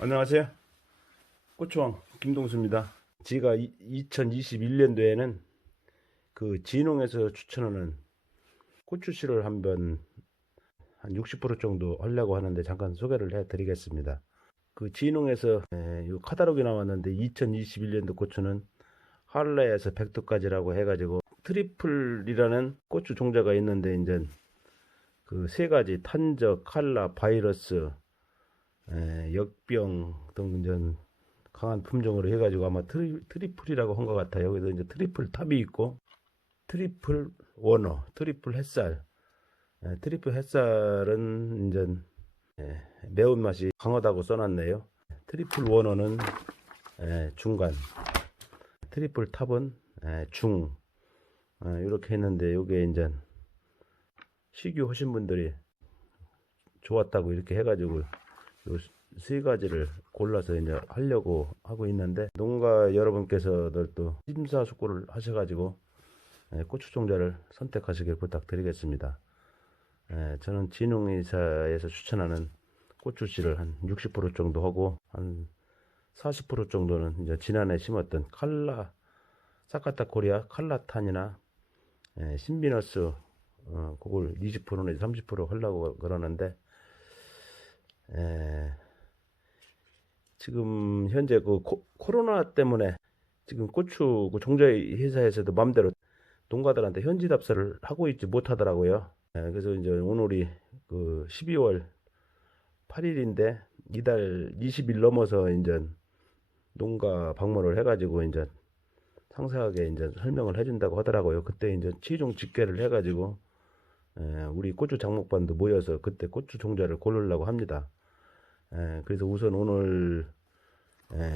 안녕하세요. 고추왕 김동수입니다. 제가 2021년도에는 그 진홍에서 추천하는 고추씨를 한번 한 60% 정도 하려고 하는데 잠깐 소개를 해 드리겠습니다. 그 진홍에서 요 카다록이 나왔는데 2021년도 고추는 한라에서 백두까지라고 해가지고 트리플이라는 고추 종자가 있는데 이제 그 세 가지 탄저, 칼라, 바이러스, 역병 등 이제 강한 품종으로 해가지고 아마 트리플이라고 한 것 같아요. 그래서 이제 트리플 탑이 있고 트리플 워너, 트리플 햇살. 트리플 햇살은 이제 매운맛이 강하다고 써놨네요. 트리플 워너는 중간, 트리플 탑은 중. 이렇게 했는데 이게 이제 식유 하신 분들이 좋았다고 이렇게 해가지고 요 세 가지를 골라서 이제 하려고 하고 있는데, 농가 여러분께서도 심사숙고를 하셔가지고 고추 종자를 선택하시길 부탁드리겠습니다. 저는 진흥이사에서 추천하는 고추씨를 한 60% 정도 하고, 한 40% 정도는 이제 지난해 심었던 칼라, 사카타 코리아 칼라탄이나 신비너스, 그걸 20%나 30% 하려고 그러는데, 지금 현재 그 코로나 때문에 지금 고추 그 종자의 회사에서도 맘대로 농가들한테 현지 답사를 하고 있지 못하더라고요. 그래서 이제 오늘이 그 12월 8일인데 이달 20일 넘어서 이제 농가 방문을 해가지고 이제 상세하게 이제 설명을 해준다고 하더라고요. 그때 이제 최종 집계를 해가지고 우리 고추 장목반도 모여서 그때 고추 종자를 고르려고 합니다. 그래서 우선 오늘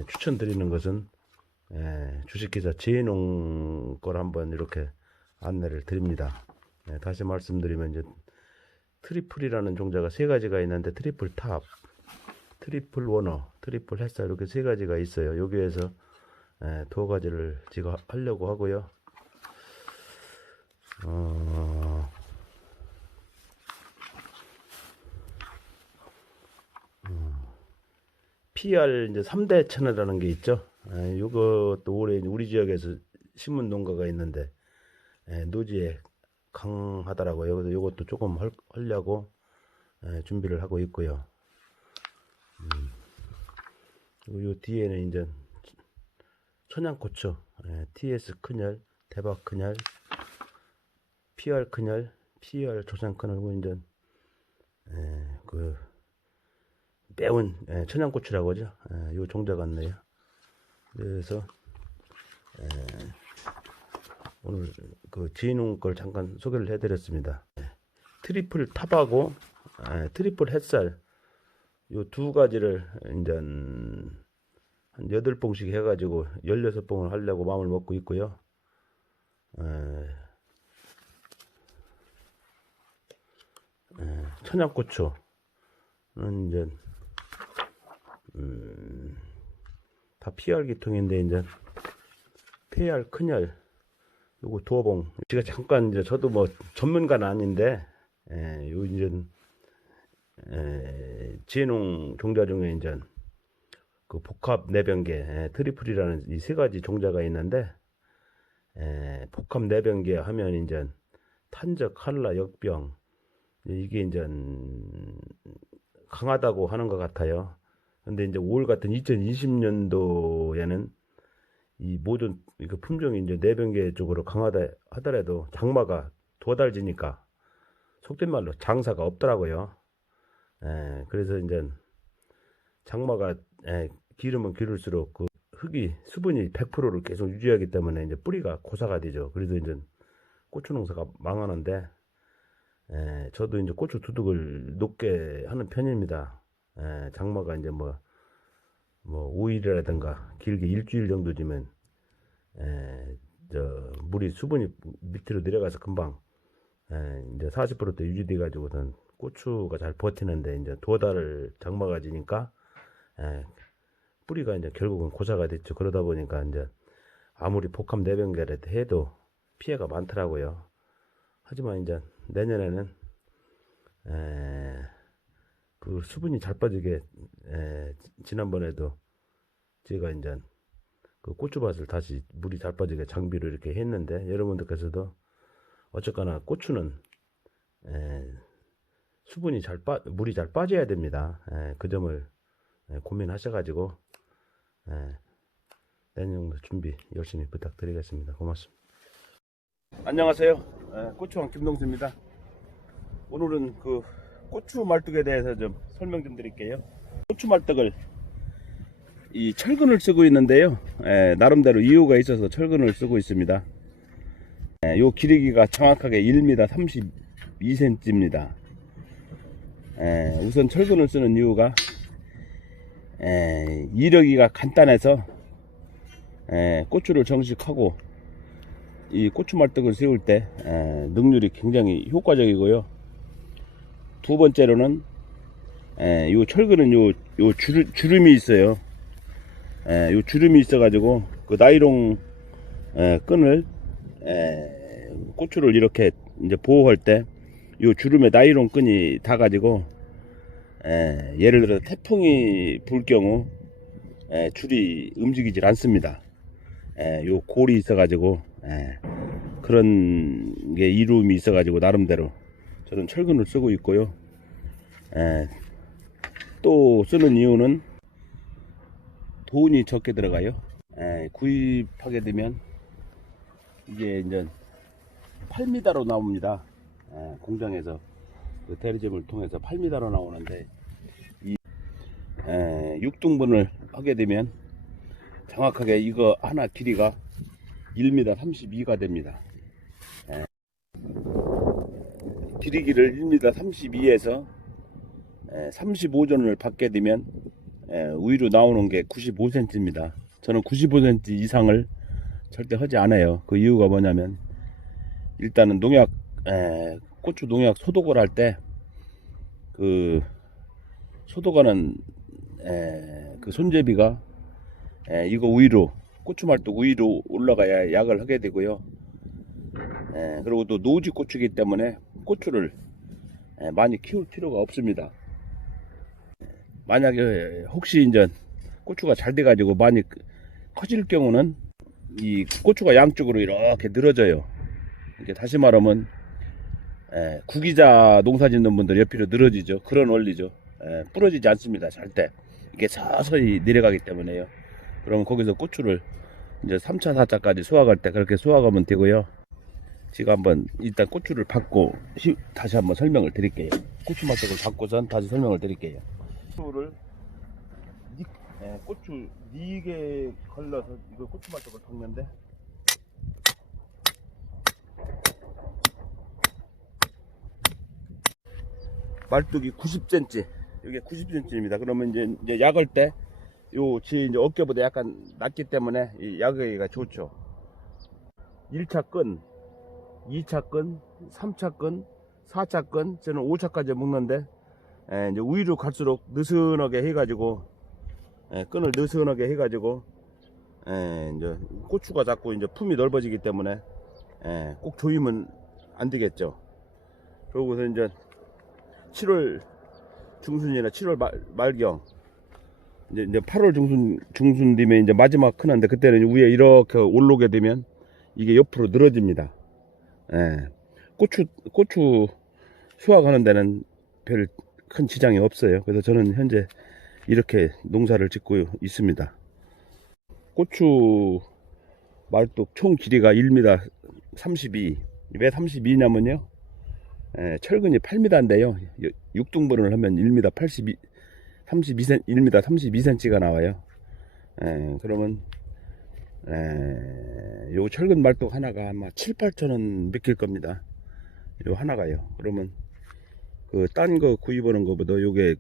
추천드리는 것은 주식회사 제농 걸 한번 이렇게 안내를 드립니다. 다시 말씀드리면 이제 트리플이라는 종자가 세 가지가 있는데 트리플 탑, 트리플 워너, 트리플 햇살 이렇게 세 가지가 있어요. 여기에서 두 가지를 제가 하려고 하고요. PR 이제 3대 채널이라는 게 있죠. 이것도 올해 우리 지역에서 신문 농가가 있는데 노지에 강하더라고요. 그래서 이것도 조금 하려고 준비를 하고 있고요. 요 뒤에는 이제 천양고추, TS 큰열, 대박 큰열, PR 큰열, PR 조상 큰열고 이제 그 매운 천양고추라고 하죠. 요 종자 같네요. 그래서 오늘 그 지인웅 걸 잠깐 소개를 해드렸습니다. 트리플 탑하고 트리플 햇살 요 두 가지를 이제 한 8봉씩 해가지고 16봉을 하려고 마음을 먹고 있고요. 천양고추는 이제 다 PR 기통인데 이제 PR 큰열 요거 두어봉. 제가 잠깐 이제 저도 뭐 전문가는 아닌데 요 이제 지농 종자 중에 이제 그 복합 내병계 트리플이라는 이 세 가지 종자가 있는데 복합 내병계 하면 이제 탄저, 칼라, 역병 이게 이제 강하다고 하는 것 같아요. 근데 이제 올 같은 2020년도에는 이 모든 그 품종이 이제 내병계 쪽으로 강하다 하더라도 장마가 도달지니까 속된 말로 장사가 없더라고요. 그래서 이제 장마가 기르면 기를수록 그 흙이 수분이 100%를 계속 유지하기 때문에 이제 뿌리가 고사가 되죠. 그래서 이제 고추 농사가 망하는데 저도 이제 고추 두둑을 높게 하는 편입니다. 장마가 이제 뭐 5일이라든가 길게 일주일 정도 되면 물이 수분이 밑으로 내려가서 금방 이제 40%대 유지돼 가지고는 고추가 잘 버티는데 이제 도달 장마가 지니까 뿌리가 이제 결국은 고사가 됐죠. 그러다 보니까 이제 아무리 복합 내병계를 해도 피해가 많더라고요. 하지만 이제 내년에는 그 수분이 잘 빠지게 지난번에도 제가 이제 그 고추밭을 다시 물이 잘 빠지게 장비를 이렇게 했는데, 여러분들께서도 어쨌거나 고추는 수분이 물이 잘 빠져야 됩니다. 그 점을 고민하셔가지고 내년도 준비 열심히 부탁드리겠습니다. 고맙습니다. 안녕하세요. 고추왕 김동수입니다. 오늘은 그 고추 말뚝에 대해서 좀 설명 좀 드릴게요. 고추 말뚝을 이 철근을 쓰고 있는데요. 나름대로 이유가 있어서 철근을 쓰고 있습니다. 요 길이가 정확하게 1m 32cm입니다. 우선 철근을 쓰는 이유가 이러기가 간단해서 고추를 정식하고 이 고추 말뚝을 세울 때 능률이 굉장히 효과적이고요. 두 번째로는 요 철근은 요 주름이 있어요. 요 주름이 있어 가지고 그 나이롱 끈을 고추를 이렇게 이제 보호할 때 요 주름에 나이롱 끈이 닿아 가지고 예를 들어 태풍이 불 경우 줄이 움직이질 않습니다. 요 골이 있어 가지고 그런 게 이루음이 있어 가지고 나름대로 저는 철근을 쓰고 있고요. 또 쓰는 이유는 돈이 적게 들어가요. 구입하게 되면 이게 이제 8m로 나옵니다. 공장에서 그 대리점을 통해서 8m로 나오는데, 이 6등분을 하게 되면 정확하게 이거 하나 길이가 1m 32가 됩니다. 길이기를 1m 32에서 35전을 받게 되면 위로 나오는 게 95cm입니다. 저는 95cm 이상을 절대 하지 않아요. 그 이유가 뭐냐면, 일단은 농약, 고추 농약 소독을 할 때 그 소독하는 그 손잡이가 이거 위로, 고추 말뚝 위로 올라가야 약을 하게 되고요. 그리고 또 노지 고추이기 때문에 고추를 많이 키울 필요가 없습니다. 만약에 혹시 이제 고추가 잘 돼 가지고 많이 커질 경우는 이 고추가 양쪽으로 이렇게 늘어져요. 이게 다시 말하면 구기자 농사 짓는 분들 옆으로 늘어지죠. 그런 원리죠. 부러지지 않습니다. 절대. 이게 서서히 내려가기 때문에요. 그러면 거기서 고추를 이제 3차 4차까지 수확할 때 그렇게 수확하면 되고요. 제가 한번 일단 고추를 받고 다시 한번 설명을 드릴게요. 고추 맛을 받고선 다시 설명을 드릴게요. 고추를 고추 4개 걸러서 이거 고추 맛을 박는데, 말뚝이 90cm, 이게 90cm입니다. 그러면 이제 약을 때 요 제 이제 어깨보다 약간 낮기 때문에 이 약하기가 좋죠. 1차 끈, 2차 끈, 3차 끈, 4차 끈, 저는 5차까지 묶는데, 이제 위로 갈수록 느슨하게 해가지고, 끈을 느슨하게 해가지고, 이제 고추가 자꾸 이제 품이 넓어지기 때문에, 꼭 조이면 안 되겠죠. 그러고서 이제 7월 중순이나 7월 말경, 이제 8월 중순 되면 이제 마지막 큰한데, 그때는 위에 이렇게 올라오게 되면 이게 옆으로 늘어집니다. 고추 수확하는 데는 별 큰 지장이 없어요. 그래서 저는 현재 이렇게 농사를 짓고 있습니다. 고추 말뚝 총 길이가 1m 32. 왜 32냐면요, 철근이 8m인데요 6등분을 하면 1m 82, 32cm, 1m 32cm가 나와요. 그러면 요 철근 말뚝 하나가 아마 7, 8천원 맥힐 겁니다. 요 하나가요. 그러면 그 딴 거 구입하는 거보다 요게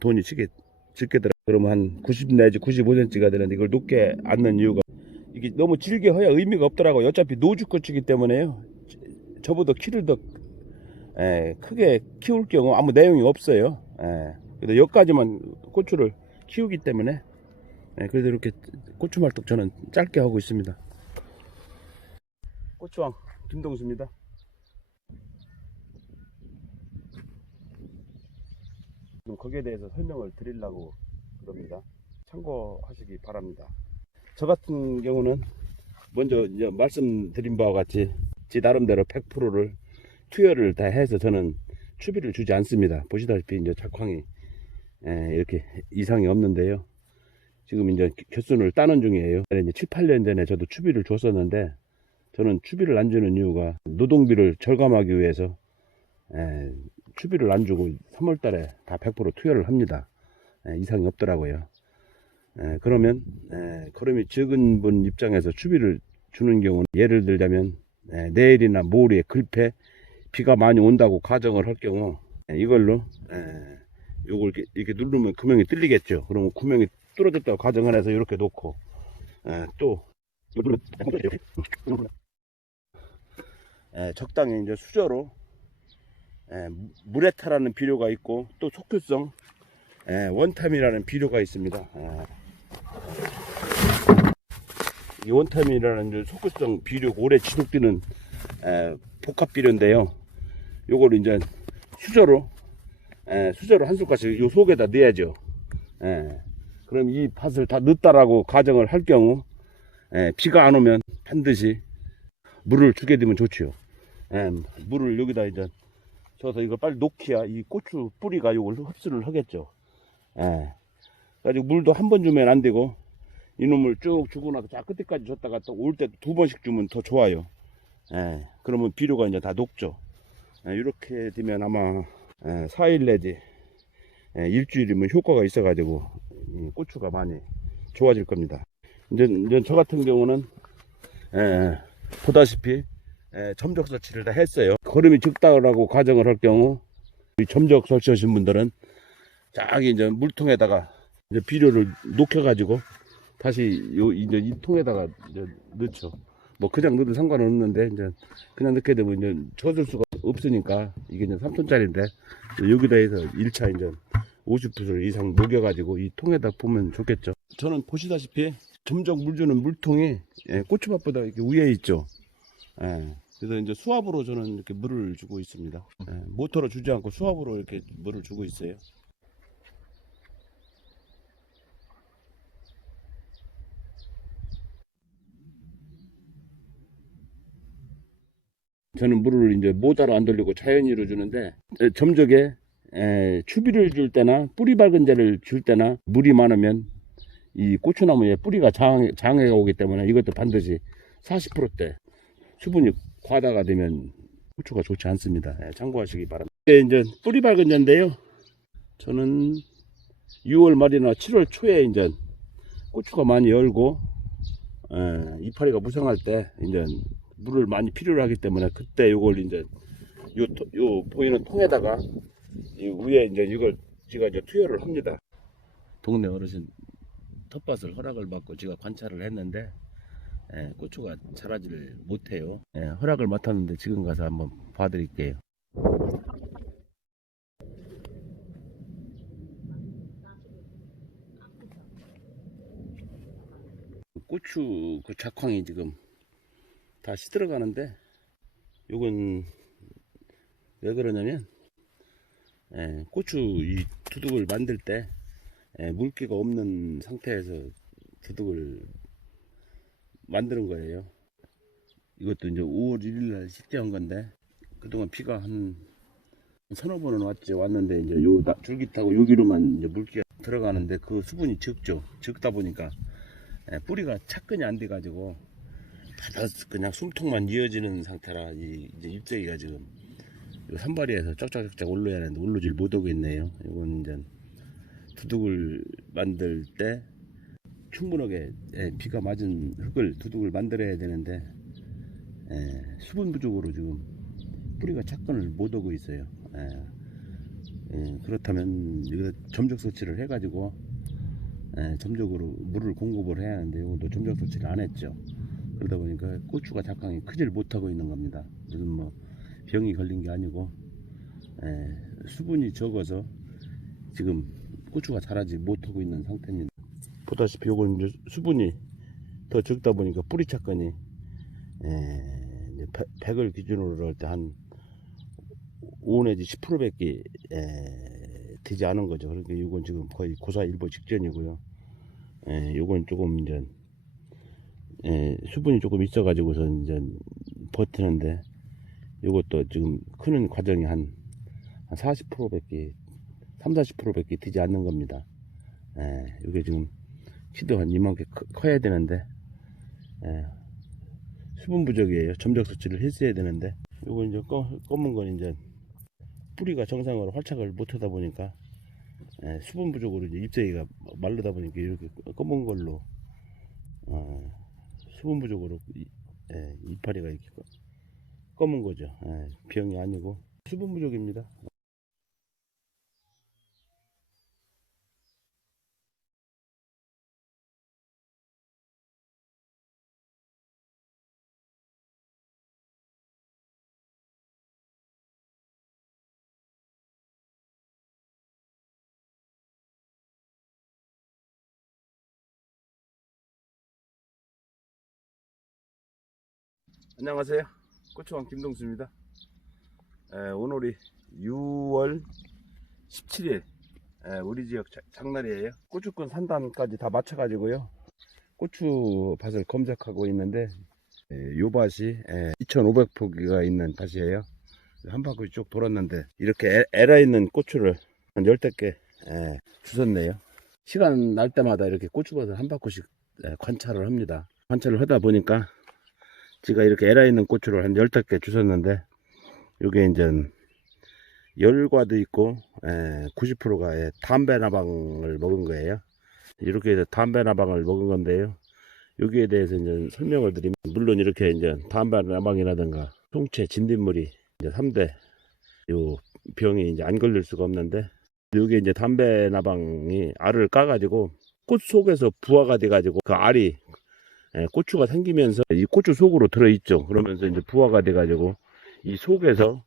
돈이 적게 들어. 그러면 한 90 내지 95cm가 되는데, 이걸 높게 앉는 이유가, 이게 너무 질게 해야 의미가 없더라고요. 어차피 노주 고추기 때문에요. 저보다 키를 더 크게 키울 경우 아무 내용이 없어요. 그래서 여기까지만 고추를 키우기 때문에 그래서 이렇게 고추 말뚝 저는 짧게 하고 있습니다. 고추왕 김동수입니다. 좀 거기에 대해서 설명을 드리려고 그럽니다. 참고하시기 바랍니다. 저 같은 경우는 먼저 이제 말씀드린 바와 같이 제 나름대로 100%를 투여를 다 해서 저는 추비를 주지 않습니다. 보시다시피 이제 작황이 이렇게 이상이 없는데요. 지금 이제 겨순을 따는 중이에요. 이제 7, 8년 전에 저도 추비를 줬었는데 저는 추비를 안 주는 이유가 노동비를 절감하기 위해서 추비를 안 주고 3월 달에 다 100% 투여를 합니다. 이상이 없더라고요. 그러면 걸음이 적은 분 입장에서 추비를 주는 경우는 예를 들자면 내일이나 모레 글패 비가 많이 온다고 가정을 할 경우 이걸로 요걸 이렇게 누르면 구멍이 뚫리겠죠. 그러면 구멍이 뚫어졌다고 가정을 해서 이렇게 놓고 또 적당히 이제 수저로 물에 타라는 비료가 있고 또 속효성 원탐이라는 비료가 있습니다. 이 원탐이라는 속효성 비료 오래 지속되는 복합 비료인데요. 요걸 이제 수저로 한 숟갈씩 요 속에다 넣어야죠. 그럼 이 밭을 다 넣었다라고 가정을 할 경우 비가 안 오면 반드시 물을 주게 되면 좋지요. 물을 여기다 이제 줘서 이거 빨리 놓기야 이 고추 뿌리가 요걸 흡수를 하겠죠. 가지고 물도 한 번 주면 안 되고 이놈을 쭉 주고 나서 자 끝에까지 줬다가 또 올 때 2번씩 주면 더 좋아요. 그러면 비료가 이제 다 녹죠. 이렇게 되면 아마 4일 내지 일주일이면 효과가 있어 가지고 고추가 많이 좋아질 겁니다. 이제 저 같은 경우는 보다시피 점적 설치를 다 했어요. 걸음이 적다라고 가정을 할 경우 이 점적 설치하신 분들은 저기 이제 물통에다가 이제 비료를 녹여 가지고 다시 이제 이 통에다가 이제 넣죠. 뭐 그냥 넣어도 상관은 없는데 이제 그냥 넣게 되면 이제 젖을 수가 없으니까 이게 이제 3톤짜리인데 여기다 해서 1차 이제 50% 이상 녹여 가지고 이 통에다 보면 좋겠죠. 저는 보시다시피 점적 물 주는 물통이 고추밭보다 이렇게 위에 있죠. 그래서 이제 수압으로 저는 이렇게 물을 주고 있습니다. 모터로 주지 않고 수압으로 이렇게 물을 주고 있어요. 저는 물을 이제 모자로 안 돌리고 자연히로 주는데 점적에 추비를 줄 때나 뿌리 밝은 재를 줄 때나 물이 많으면 이 고추나무에 뿌리가 장애가 오기 때문에 이것도 반드시 40%대 수분이 과다가 되면 고추가 좋지 않습니다. 참고하시기 바랍니다. 이제 뿌리 밝은 재인데요. 저는 6월 말이나 7월 초에 이제 고추가 많이 열고 이파리가 무성할 때 이제 물을 많이 필요로 하기 때문에 그때 요걸 이제 요 보이는 통에다가 이 위에 이제 이걸 제가 이제 투여를 합니다. 동네 어르신 텃밭을 허락을 받고 제가 관찰을 했는데 고추가 자라지를 못해요. 허락을 맡았는데 지금 가서 한번 봐드릴게요. 고추 그 작황이 지금 다 시들어가는데 요건 왜 그러냐면 고추 이 두둑을 만들 때 물기가 없는 상태에서 두둑을 만드는 거예요. 이것도 이제 5월 1일날 식재한 건데 그동안 비가 한 서너 번은 왔는데 이제 요 줄깃하고 여기로만 이제 물기가 들어가는데 그 수분이 적죠. 적다 보니까 뿌리가 착근이 안 돼 가지고 다 그냥 숨통만 이어지는 상태라 이제 잎새기가 지금 요 산발이에서 쫙쫙쫙 올라야 하는데 올라질 못하고 있네요. 이건 이제 두둑을 만들 때 충분하게 비가 맞은 흙을 두둑을 만들어야 되는데 수분 부족으로 지금 뿌리가 착근을 못하고 있어요. 그렇다면 이거 점적 설치를 해 가지고 점적으로 물을 공급을 해야 하는데 이것도 점적 설치를 안 했죠. 그러다 보니까 고추가 작황이 크질 못하고 있는 겁니다. 지금 뭐 병이 걸린 게 아니고 수분이 적어서 지금 고추가 자라지 못하고 있는 상태입니다. 보다시피 요건 이제 수분이 더 적다 보니까 뿌리 착근이 100을 기준으로 할 때 한 5 내지 10% 밖에 되지 않은 거죠. 그러니까 이건 지금 거의 고사일보 직전이고요. 예, 요건 조금 이제 예, 수분이 조금 있어가지고서 이제 버티는데, 요것도 지금 크는 과정이 한 40%밖에, 40-40%밖에 되지 않는 겁니다. 예, 이게 지금 키도 한 이만큼 커야 되는데, 예, 수분 부족이에요. 점적 조치를 했어야 되는데, 요거 이제 검은 건 이제 뿌리가 정상으로 활착을 못 하다 보니까, 예, 수분 부족으로 이제 잎사귀가 마르다 보니까 이렇게 검은 걸로, 수분 부족으로 예, 이파리가 이렇게 검은 거죠. 예, 병이 아니고 수분 부족입니다. 안녕하세요. 고추왕 김동수입니다. 오늘이 6월 17일 우리 지역 장날이에요. 고추권 산단까지 다 맞춰가지고요. 고추밭을 검색하고 있는데, 요 밭이 2,500포기가 있는 밭이에요. 한 바퀴 쭉 돌았는데 이렇게 에라 있는 고추를 한 10개 주웠네요. 시간 날 때마다 이렇게 고추밭을 한 바퀴씩 관찰을 합니다. 관찰을 하다 보니까 제가 이렇게 에라 있는 고추를 한 15개 주웠는데, 요게 이제 열과도 있고 90%가 담배 나방을 먹은 거예요. 이렇게 해서 담배 나방을 먹은 건데요. 여기에 대해서 이제 설명을 드리면, 물론 이렇게 이제 담배 나방이라든가 총체, 진딧물이 이제 3대 요 병이 이제 안 걸릴 수가 없는데, 여기 이제 담배 나방이 알을 까가지고 꽃 속에서 부화가 돼가지고 그 알이 고추가 생기면서 이 고추 속으로 들어있죠. 그러면서 이제 부화가 돼가지고 이 속에서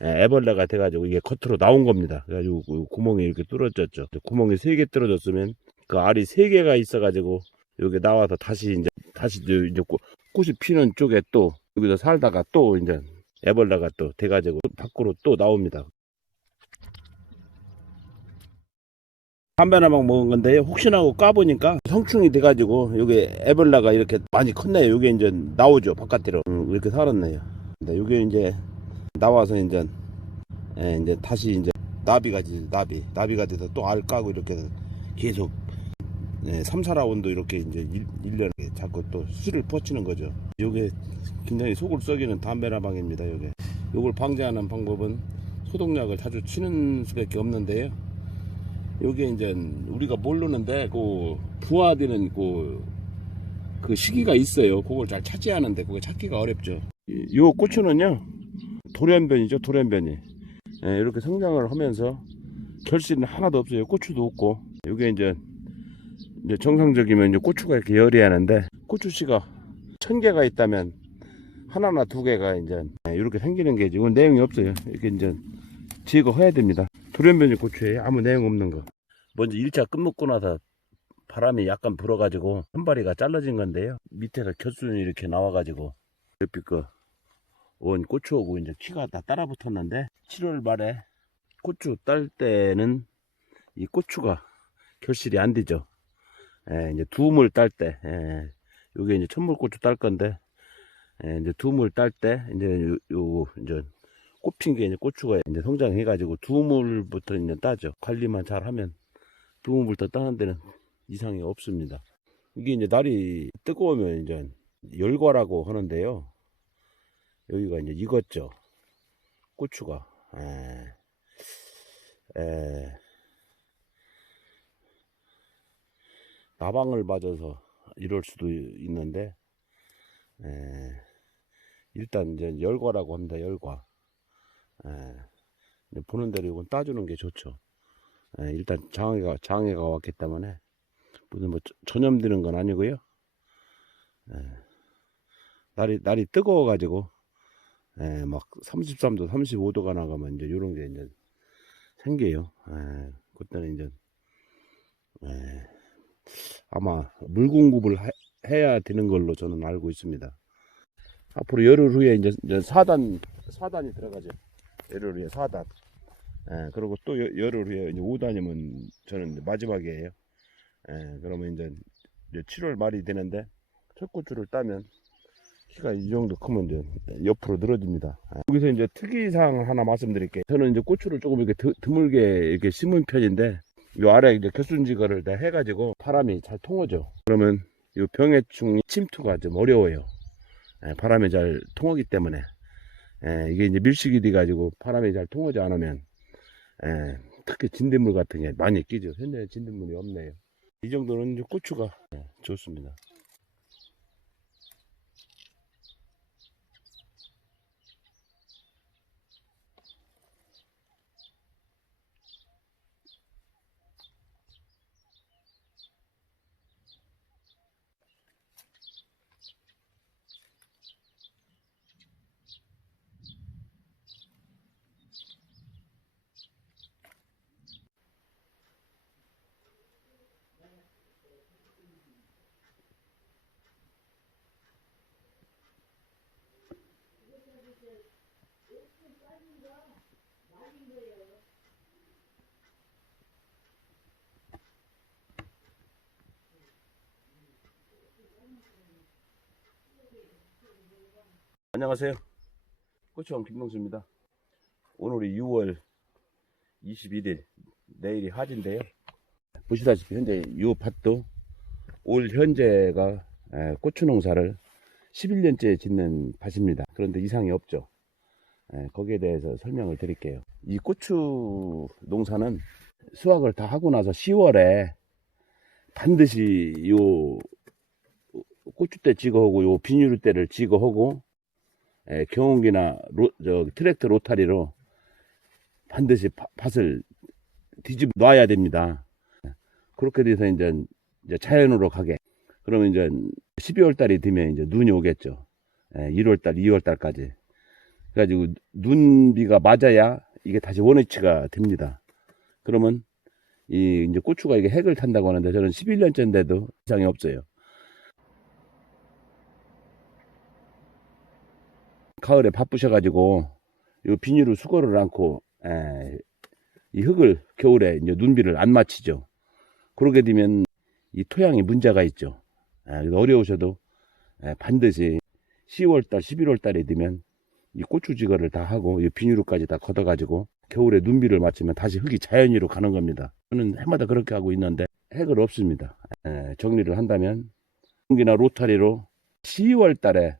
애벌레가 돼가지고 이게 겉으로 나온 겁니다. 그래가지고 그 구멍이 이렇게 뚫어졌죠. 구멍이 3개 뚫어졌으면 그 알이 3개가 있어가지고 여기 나와서 다시 이제 꽃이 피는 쪽에 또 여기서 살다가 또 이제 애벌레가 또 돼가지고 밖으로 또 나옵니다. 담배나방 먹은 건데요. 혹시나 하고 까보니까 성충이 돼가지고 여기 애벌레가 이렇게 많이 컸네요. 여기 이제 나오죠. 바깥으로. 이렇게 살았네요. 근데 여기 이제 나와서 이제 이제 다시 이제 나비가 돼서 또 알 까고 이렇게 계속 3, 4라운드 이렇게 이제 1년에 자꾸 또 수를 퍼치는 거죠. 요게 굉장히 속을 썩이는 담배나방입니다. 요걸 방지하는 방법은 소독약을 자주 치는 수밖에 없는데요. 요게 이제 우리가 모르는데 그 부화되는 그 시기가 있어요. 그걸 잘 찾지 않은데 그거 찾기가 어렵죠. 요 고추는요, 돌연변이죠. 돌연변이 이렇게 성장을 하면서 결실은 하나도 없어요. 고추도 없고. 요게 이제 정상적이면 이제 고추가 이렇게 열이하는데, 고추씨가 1000개가 있다면 하나나 2개가 이제 이렇게 생기는 게 이건 내용이 없어요. 이렇게 이제 제거해야 됩니다. 돌연변이 고추에 아무 내용 없는 거. 먼저 1차 끝먹고 나서 바람이 약간 불어가지고 한 바리가 잘라진 건데요. 밑에서 겨순이 이렇게 나와가지고 옆에 원 고추하고 이제 키가 다 따라 붙었는데, 7월 말에 고추 딸 때는 이 고추가 결실이 안 되죠. 이제 두물 딸 때, 요게 이제 천물고추 딸 건데, 이제 두물 딸 때 이제 이제 꽃핀 게 이제 고추가 이제 성장해가지고 두물부터 이제 따죠. 관리만 잘 하면 두물부터 따는 데는 이상이 없습니다. 이게 이제 날이 뜨거우면 이제 열과라고 하는데요. 여기가 이제 익었죠. 고추가. 나방을 맞아서 이럴 수도 있는데, 일단 이제 열과라고 합니다. 열과. 보는 대로 이건 따주는 게 좋죠. 일단 장애가 왔기 때문에 무슨 뭐 전염되는 건 아니고요. 날이 뜨거워 가지고 막 33도 35도가 나가면 이제 요런 게 이제 생겨요. 그때는 이제 아마 물 공급을 해야 되는 걸로 저는 알고 있습니다. 앞으로 열흘 후에 이제 4단이 들어가죠. 열흘 후에 4단. 그리고 또 열흘 후에 이제 5단이면 저는 이제 마지막이에요. 그러면 이제 7월 말이 되는데 첫 고추를 따면 키가 이 정도 크면 이제 옆으로 늘어집니다. 여기서 이제 특이사항 하나 말씀드릴게요. 저는 이제 고추를 조금 이렇게 드물게 이렇게 심은 편인데 요 아래 이제 겨순지거를 다 해가지고 바람이 잘 통하죠. 그러면 요 병해충 침투가 좀 어려워요. 바람이 잘 통하기 때문에 이게 이제 밀식이 돼 가지고 바람이 잘 통하지 않으면 특히 진딧물 같은 게 많이 끼죠. 현재 진딧물이 없네요. 이 정도는 이제 고추가 좋습니다. 안녕하세요. 고추왕 김동수입니다. 오늘이 6월 21일, 내일이 화진데요. 보시다시피 현재 이 밭도 올 현재가 고추 농사를 11년째 짓는 밭입니다. 그런데 이상이 없죠. 거기에 대해서 설명을 드릴게요. 이 고추 농사는 수확을 다 하고 나서 10월에 반드시 요 고추대 찍어하고 요 비닐대를 찍어하고 경운기나 트랙터 로타리로 반드시 밭을 뒤집어 놔야 됩니다. 그렇게 돼서 이제 자연으로 가게. 그러면 이제 12월 달이 되면 이제 눈이 오겠죠. 1월 달, 2월 달까지. 그래가지고 눈비가 맞아야 이게 다시 원위치가 됩니다. 그러면 이제 고추가 이게 핵을 탄다고 하는데 저는 11년째인데도 이상이 없어요. 가을에 바쁘셔가지고 이 비닐을 수거를 않고 이 흙을 겨울에 이제 눈비를 안 맞히죠. 그러게 되면 이 토양에 문제가 있죠. 어려우셔도 반드시 10월달, 11월달에 되면 이 고추지거를 다 하고 이 비닐까지 다 걷어가지고 겨울에 눈비를 맞추면 다시 흙이 자연위로 가는 겁니다. 저는 해마다 그렇게 하고 있는데 핵을 없습니다. 정리를 한다면 공기나 로타리로 10월달에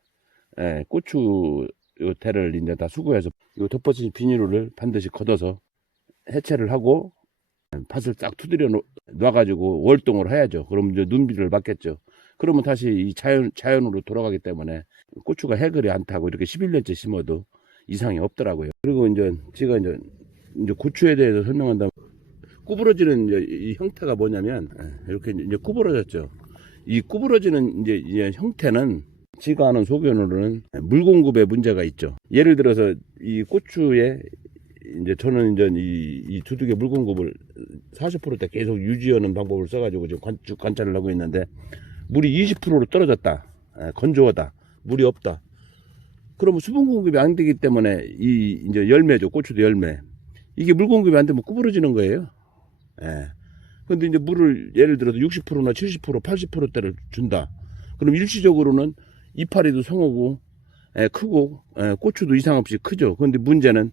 고추 요 대를 이제 다 수거해서 요 덮어진 비닐을 반드시 걷어서 해체를 하고 밭을 딱 두드려 놔가지고 월동을 해야죠. 그럼 이제 눈비를 맞겠죠. 그러면 다시 이 자연으로 돌아가기 때문에 고추가 해결이 안 타고 이렇게 11년째 심어도 이상이 없더라고요. 그리고 이제 제가 이제 고추에 대해서 설명한다면 구부러지는 이 형태가 뭐냐면 이렇게 이제 구부러졌죠. 이 구부러지는 이제 형태는 제가 아는 소견으로는 물 공급에 문제가 있죠. 예를 들어서 이 고추에 이제 저는 이제 이 두둑에 물 공급을 40%대 계속 유지하는 방법을 써가지고 지금 관찰을 하고 있는데 물이 20%로 떨어졌다. 건조하다. 물이 없다. 그러면 수분 공급이 안 되기 때문에 이 이제 열매죠. 고추도 열매. 이게 물 공급이 안 되면 구부러지는 거예요. 근데 이제 물을 예를 들어서 60%나 70%, 80%대를 준다. 그럼 일시적으로는 이파리도 성하고 크고 고추도 이상 없이 크죠. 그런데 문제는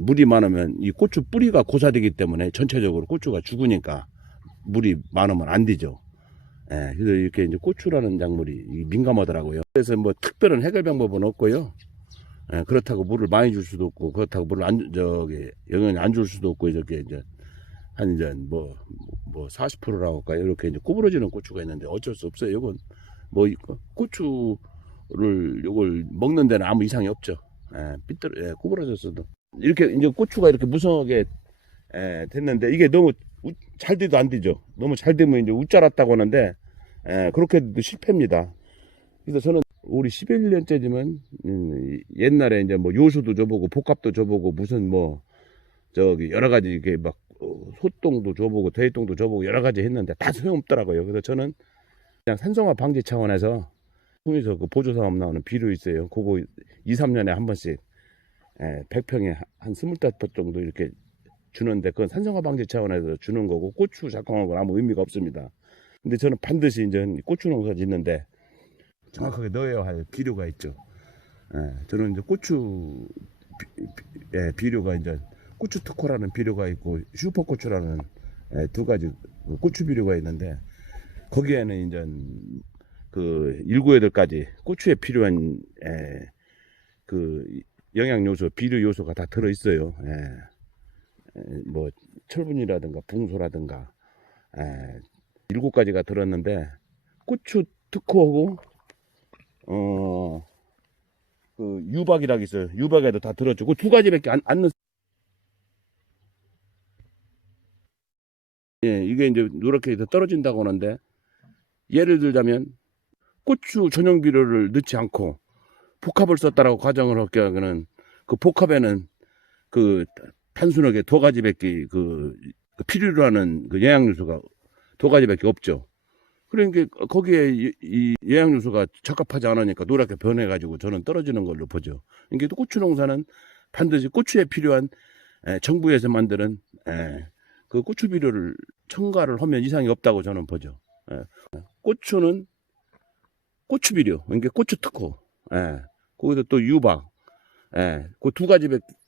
물이 많으면 이 고추 뿌리가 고사되기 때문에 전체적으로 고추가 죽으니까 물이 많으면 안 되죠. 그래서 이렇게 이제 고추라는 작물이 민감하더라고요. 그래서 뭐 특별한 해결 방법은 없고요. 그렇다고 물을 많이 줄 수도 없고 그렇다고 물을 영양이 안 줄 수도 없고 이렇게 이제 한 이제 뭐 40%라고 할까요? 이렇게 이제 구부러지는 고추가 있는데 어쩔 수 없어요. 이건 뭐 고추를 요걸 먹는 데는 아무 이상이 없죠. 구부러졌어도 이렇게 이제 고추가 이렇게 무성하게 됐는데 이게 너무 잘 돼도 안 되죠. 너무 잘 되면 이제 웃자랐다고 하는데 그렇게 해도 실패입니다. 그래서 저는 우리 11년째지만 옛날에 이제 뭐 요수도 줘보고 복합도 줘보고 무슨 뭐 여러 가지 이렇게 막 소똥도 줘보고 대똥도 줘보고 여러 가지 했는데 다 소용없더라고요. 그래서 저는 그냥 산성화 방지 차원에서 통해서 그 보조사업 나오는 비료 있어요. 그거 2, 3년에 한 번씩 100평에 한 25포 정도 이렇게 주는데, 그건 산성화 방지 차원에서 주는 거고 고추 작황하는 건 아무 의미가 없습니다. 근데 저는 반드시 이제 고추 농사 짓는데 정확하게 넣어야 할 비료가 있죠. 저는 이제 고추 비료가 이제 고추 특호라는 비료가 있고 슈퍼고추라는 두 가지 고추 비료가 있는데, 거기에는 이제 그 7, 8가지 고추에 필요한 그 영양 요소, 비료 요소가 다 들어 있어요. 뭐 철분이라든가 붕소라든가 7가지가 들었는데, 고추 특호하고 그 유박이라고 있어요. 유박에도 다 들었죠. 그 두 가지밖에 안 넣. 이게 이제 노랗게 떨어진다고 하는데, 예를 들자면 고추 전용 비료를 넣지 않고 복합을 썼다라고 가정을 할 경우는, 그 복합에는 그 단순하게 두 가지밖에 그 필요로 하는 그 영양요소가 두 가지밖에 없죠. 그러니까 거기에 이 영양요소가 적합하지 않으니까 노랗게 변해가지고 저는 떨어지는 걸로 보죠. 그러니까 고추 농사는 반드시 고추에 필요한 정부에서 만드는 그 고추 비료를 첨가를 하면 이상이 없다고 저는 보죠. 고추는 고추 비료, 그러니까 고추 특호, 거기서 또 유박, 그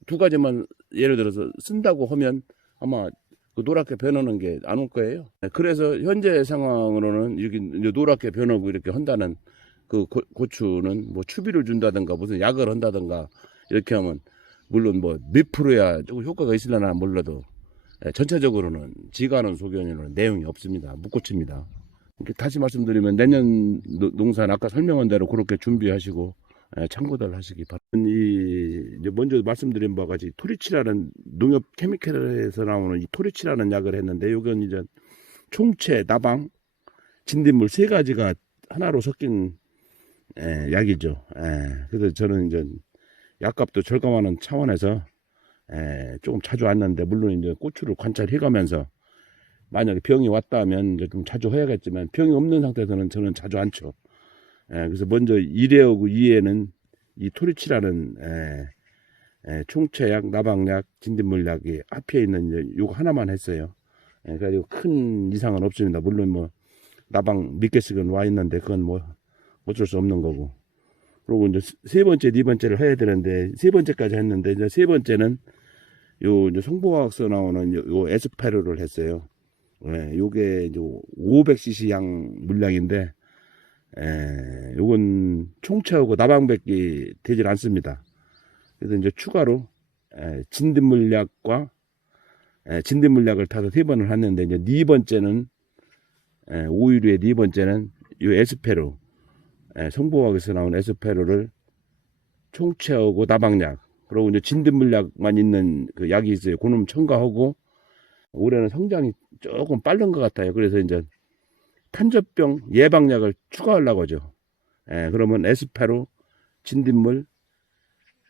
두 가지만 예를 들어서 쓴다고 하면 아마 그 노랗게 변하는 게 안 올 거예요. 그래서 현재 상황으로는 이렇게 노랗게 변하고 이렇게 한다는 그 고추는 뭐 추비를 준다든가 무슨 약을 한다든가 이렇게 하면, 물론 뭐 몇 프로야 조금 효과가 있으려나 몰라도 전체적으로는 지가는 소견에는 내용이 없습니다. 묵고칩니다. 다시 말씀드리면 내년 농사는 아까 설명한 대로 그렇게 준비하시고 참고들 하시기 바랍니다. 이제 먼저 말씀드린 바와 같이 토리치라는 농협 케미컬에서 나오는 이 토리치라는 약을 했는데, 이건 이제 총채, 나방, 진딧물 세 가지가 하나로 섞인 약이죠. 그래서 저는 이제 약값도 절감하는 차원에서 조금 자주 왔는데, 물론 이제 고추를 관찰해 가면서 만약에 병이 왔다 하면 이제 좀 자주 해야겠지만, 병이 없는 상태에서는 저는 자주 않죠. 그래서 먼저 1회하고 2회는 이 토리치라는 총체약, 나방약, 진딧물약이 앞에 있는 이제 요거 하나만 했어요. 그래가지고 큰 이상은 없습니다. 물론 뭐 나방 몇 개씩은 와 있는데 그건 뭐 어쩔 수 없는 거고. 그리고 이제 세 번째, 네 번째를 해야 되는데, 세 번째까지 했는데, 이제 세 번째는 요 이제 성보화학서 나오는 요 에스페르를 했어요. 요게 이제 500cc 양 물량인데, 요건 총체하고 나방밖에 되질 않습니다. 그래서 이제 추가로 진딧물약과 진딧물약을 타서 3번을 했는데, 이제 네 번째는 5일 후에 네 번째는 요 에스페르, 성보학에서 나온 에스페르를 총체하고 나방약, 그리고 이제 진딧물약만 있는 그 약이 있어요. 그놈 첨가하고, 올해는 성장이 조금 빠른 것 같아요. 그래서 이제 탄저병 예방약을 추가하려고 하죠. 그러면 에스페르, 진딧물,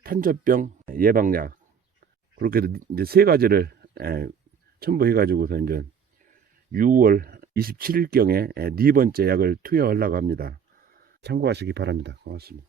탄저병 예방약, 그렇게 이제 세 가지를 첨부해가지고서 이제 6월 27일경에 네 번째 약을 투여하려고 합니다. 참고하시기 바랍니다. 고맙습니다.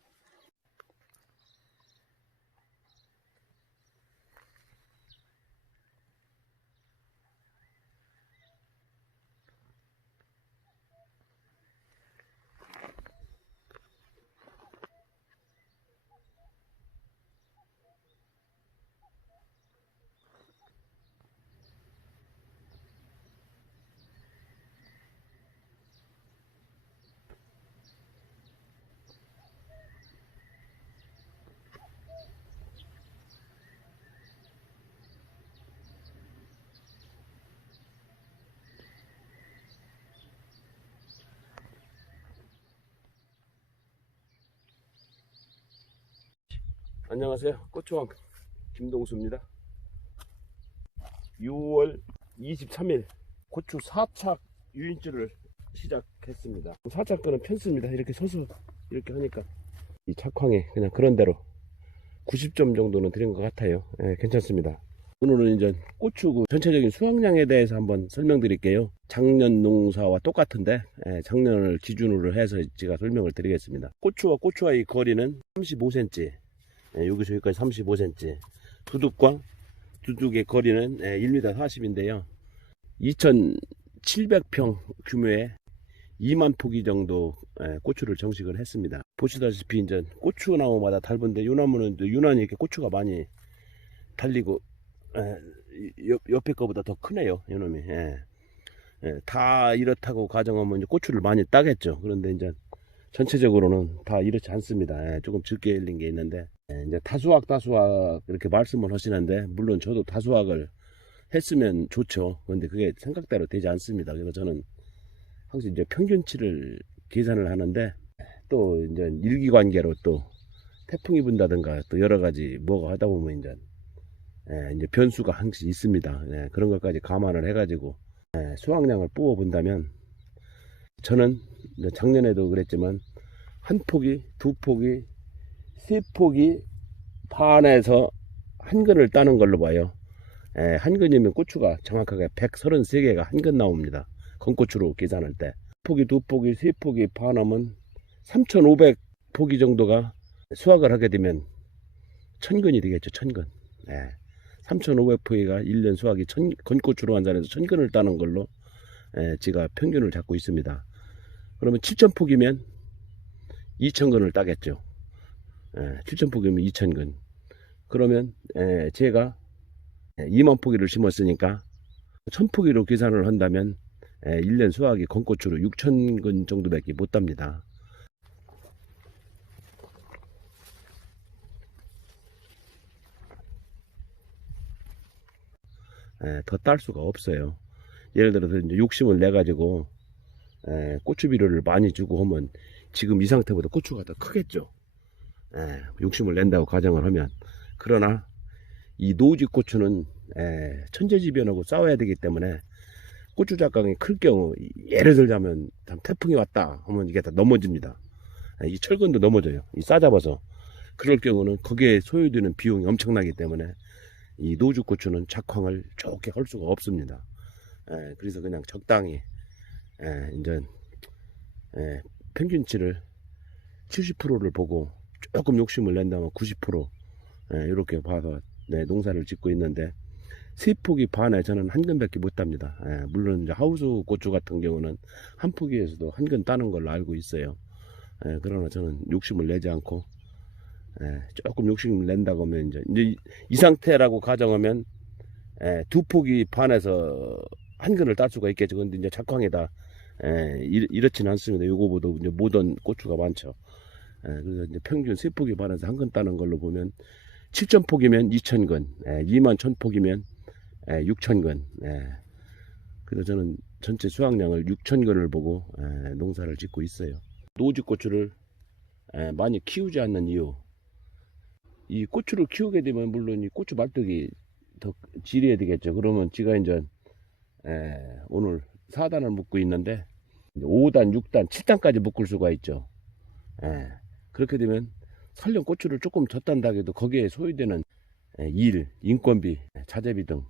안녕하세요. 고추왕 김동수입니다. 6월 23일 고추 4착 유인주를 시작했습니다. 4착 거는 편습니다. 이렇게 서서 이렇게 하니까 이 착황에 그냥 그런대로 90점 정도는 드린 것 같아요. 괜찮습니다. 오늘은 이제 고추 그 전체적인 수확량에 대해서 한번 설명드릴게요. 작년 농사와 똑같은데 작년을 기준으로 해서 제가 설명을 드리겠습니다. 고추와 고추와의 거리는 35cm, 여기서 여기까지 35cm. 두둑과 두둑의 거리는 1m 40인데요. 2,700평 규모의 2만 포기 정도 고추를 정식을 했습니다. 보시다시피 이제 고추나무마다 달본데 이 나무는 유난히 이렇게 고추가 많이 달리고 옆에 거보다 더 크네요. 이놈이. 다 이렇다고 가정하면 이제 고추를 많이 따겠죠. 그런데 이제 전체적으로는 다 이렇지 않습니다. 조금 적게 열린 게 있는데 이제 다수확 이렇게 말씀을 하시는데 물론 저도 다수확을 했으면 좋죠. 그런데 그게 생각대로 되지 않습니다. 그래서 저는 항상 이제 평균치를 계산을 하는데 또 이제 일기관계로 또 태풍이 분다든가 또 여러 가지 뭐가 하다 보면 이제 변수가 항상 있습니다. 그런 것까지 감안을 해가지고 수확량을 뽑아 본다면 저는 작년에도 그랬지만 한 포기, 두 포기, 세 포기 반에서 한 근을 따는 걸로 봐요. 한 근이면 고추가 정확하게 133개가 한 근 나옵니다. 건고추로 계산할 때. 포기, 두 포기, 세 포기 반하면 3,500포기 정도가 수확을 하게 되면 1,000근이 되겠죠. 1,000근. 3,500포기가 1년 수확이 건고추로 환산해서 1,000근을 따는 걸로 제가 평균을 잡고 있습니다. 그러면 7,000포기면 2,000근을 따겠죠. 7,000포기면 2,000근. 그러면 제가 2만 포기를 심었으니까 1,000포기로 계산을 한다면 1년 수확이 건고추로 6,000근 정도밖에 못 답니다. 더 딸 수가 없어요. 예를 들어서 이제 욕심을 내 가지고 고추 비료를 많이 주고 하면 지금 이 상태보다 고추가 더 크겠죠. 욕심을 낸다고 가정을 하면. 그러나 이 노지 고추는 천재지변하고 싸워야 되기 때문에 고추 작강이 클 경우, 예를 들자면 태풍이 왔다 하면 이게 다 넘어집니다. 이 철근도 넘어져요. 이 싸잡아서. 그럴 경우는 거기에 소요되는 비용이 엄청나기 때문에 이 노주 고추는 작황을 좋게 할 수가 없습니다. 그래서 그냥 적당히 이제 평균치를 70%를 보고 조금 욕심을 낸다면 90% 이렇게 봐서 농사를 짓고 있는데 세 포기 반에 저는 한 근밖에 못 답니다. 물론 이제 하우스 고추 같은 경우는 한 포기에서도 한 근 따는 걸로 알고 있어요. 그러나 저는 욕심을 내지 않고 조금 욕심을 낸다고 하면 이제 이 상태라고 가정하면 두 포기 반에서 한 근을 딸 수가 있겠죠. 근데 이제 작황에다 이렇지는 않습니다. 요거보다 이제 모던 고추가 많죠. 그래서 이제 평균 세 포기 반에서 한 근 따는 걸로 보면 7,000포기면 2,000근, 2만 1,000포기면 6,000근. 그래서 저는 전체 수확량을 6,000근을 보고 농사를 짓고 있어요. 노지 고추를 많이 키우지 않는 이유. 이 고추를 키우게 되면 물론 이 고추 말뚝이 더 지려야 되겠죠. 그러면 제가 이제 오늘 4단을 묶고 있는데 5단, 6단, 7단까지 묶을 수가 있죠. 그렇게 되면 설령 고추를 조금 젓단다 해도 거기에 소요되는 인건비, 자재비 등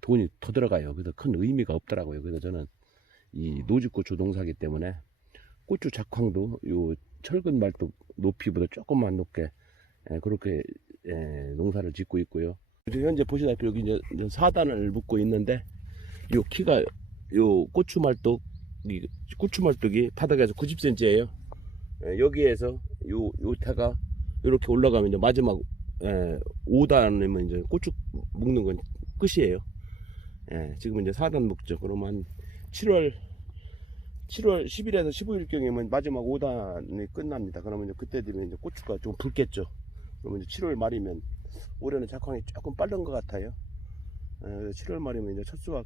돈이 더 들어가요. 그래서 큰 의미가 없더라고요. 그래서 저는 이 노지고추 농사기 때문에 고추 작황도 요 철근 말뚝 높이보다 조금만 높게 그렇게 농사를 짓고 있고요. 현재 보시다시피 여기 이제 4단을 묶고 있는데 요 키가 요 고추 말뚝이 바닥에서 90cm예요. 여기에서 요 태가 이렇게 올라가면 이제 마지막 5단이면 이제 고추 묶는 건 끝이에요. 지금 이제 4단 묶죠. 그러면 7월 10일에서 15일경이면 마지막 5단이 끝납니다. 그러면 이제 그때 되면 이제 고추가 좀 붉겠죠. 그러면 이제 7월 말이면 올해는 작황이 조금 빠른 것 같아요. 7월 말이면 이제 첫 수확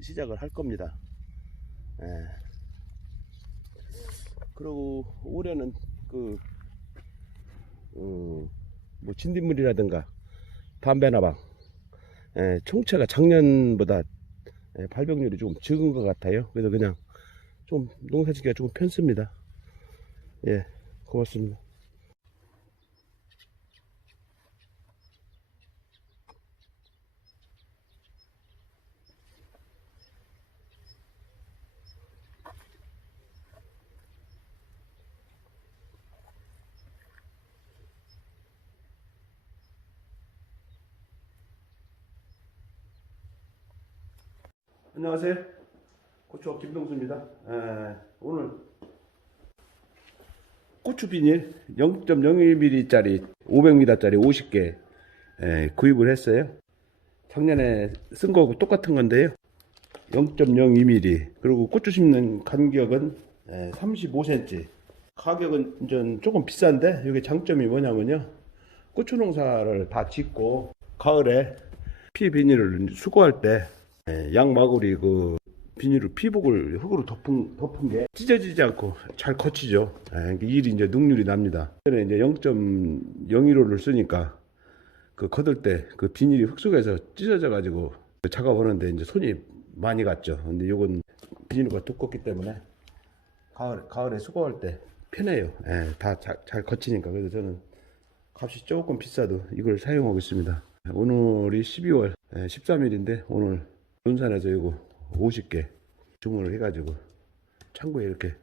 시작을 할 겁니다. 그리고 올해는 뭐 진딧물이라든가 담배나방 총체가 작년보다 발병률이 조금 적은 것 같아요. 그래서 그냥 좀 농사짓기가 조금 편습니다. 예, 고맙습니다. 안녕하세요. 고추 김동수입니다. 오늘 고추 비닐 0.01mm짜리 500m짜리 50개 구입을 했어요. 작년에 쓴 거하고 똑같은 건데요. 0.02mm. 그리고 고추 심는 간격은 35cm. 가격은 이제 조금 비싼데 이게 장점이 뭐냐면요. 고추 농사를 다 짓고 가을에 피 비닐을 수거할 때 양마구리 그 비닐을 피복을 흙으로 덮은 게 찢어지지 않고 잘 거치죠. 일이 이제 능률이 납니다. 전에 이제 0.015를 쓰니까 그 거들 때 그 비닐이 흙 속에서 찢어져 가지고 작업하는데 이제 손이 많이 갔죠. 근데 요건 비닐가 두껍기 때문에 가을에 수거할 때 편해요. 다 잘 거치니까. 그래서 저는 값이 조금 비싸도 이걸 사용하고 있습니다. 오늘이 12월 13일인데 오늘 논산에서 이거 50개 주문을 해가지고 창고에 이렇게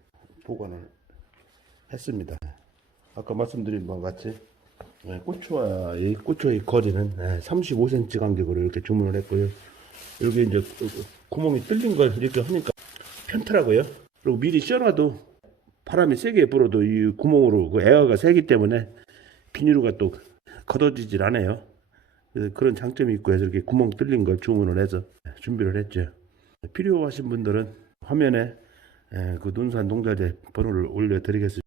보관을 했습니다. 아까 말씀드린 바와 같이 고추의 거리는 35cm 간격으로 이렇게 주문을 했고요. 여기 이제 구멍이 뚫린 걸 이렇게 하니까 편더라고요. 그리고 미리 씌워놔도 바람이 세게 불어도 이 구멍으로 그 에어가 세기 때문에 비닐루가 또 걷어지질 않아요. 그런 장점이 있고 해서 이렇게 구멍 뚫린 걸 주문을 해서 준비를 했죠. 필요하신 분들은 화면에 그 논산 농자재 번호를 올려드리겠습니다.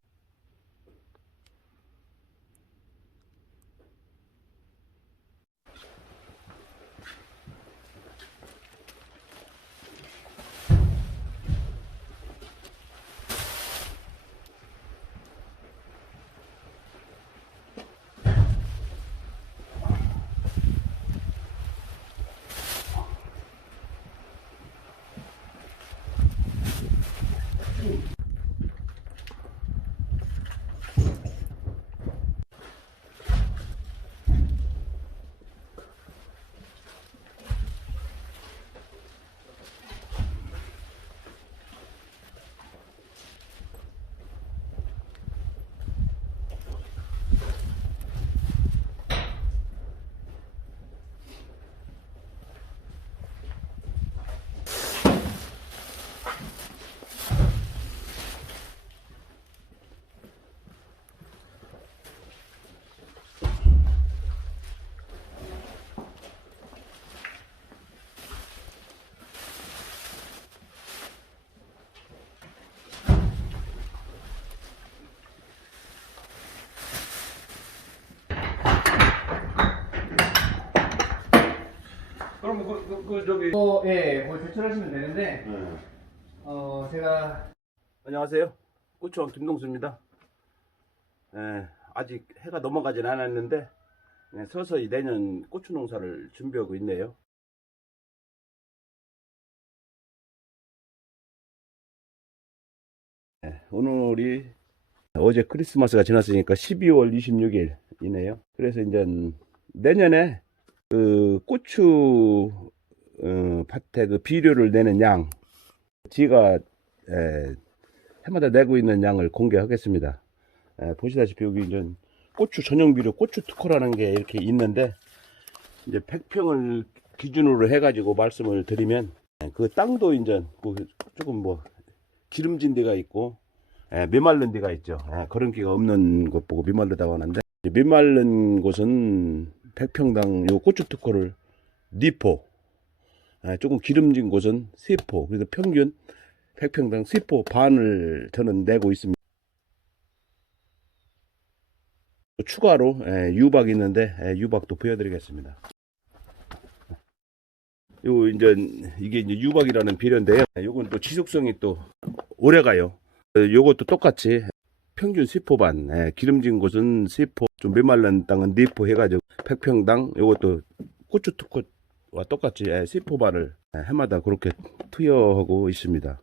그럼 저기 뭐 제출하시면 되는데, 제가. 안녕하세요. 고추왕 김동수입니다. 아직 해가 넘어가진 않았는데 서서히 내년 고추 농사를 준비하고 있네요. 오늘이 어제 크리스마스가 지났으니까 12월 26일이네요. 그래서 이제 내년에 그 고추 밭에 그 비료를 내는 양, 지가 해마다 내고 있는 양을 공개하겠습니다. 보시다시피 여기 이제 고추 전용 비료, 고추 특허라는 게 이렇게 있는데 이제 100평을 기준으로 해가지고 말씀을 드리면 그 땅도 이제 뭐 조금 뭐 기름진 데가 있고 메마른 데가 있죠. 거름기가 없는 것 보고 메마르다고 하는데 메마른 곳은 100평당 요 고추 특허를 4포, 조금 기름진 곳은 3포, 그래서 평균 100평당 3포 반을 저는 내고 있습니다. 추가로 유박이 있는데 유박도 보여드리겠습니다. 요 이제 이게 이제 유박이라는 비료인데요. 요건 또 지속성이 또 오래 가요. 요것도 똑같이 평균 10포 반, 기름진 곳은 10포, 좀 메말른 땅은 4포 해가지고 100평당 요것도 고추 특허와 똑같이 10포 반을 해마다 그렇게 투여하고 있습니다.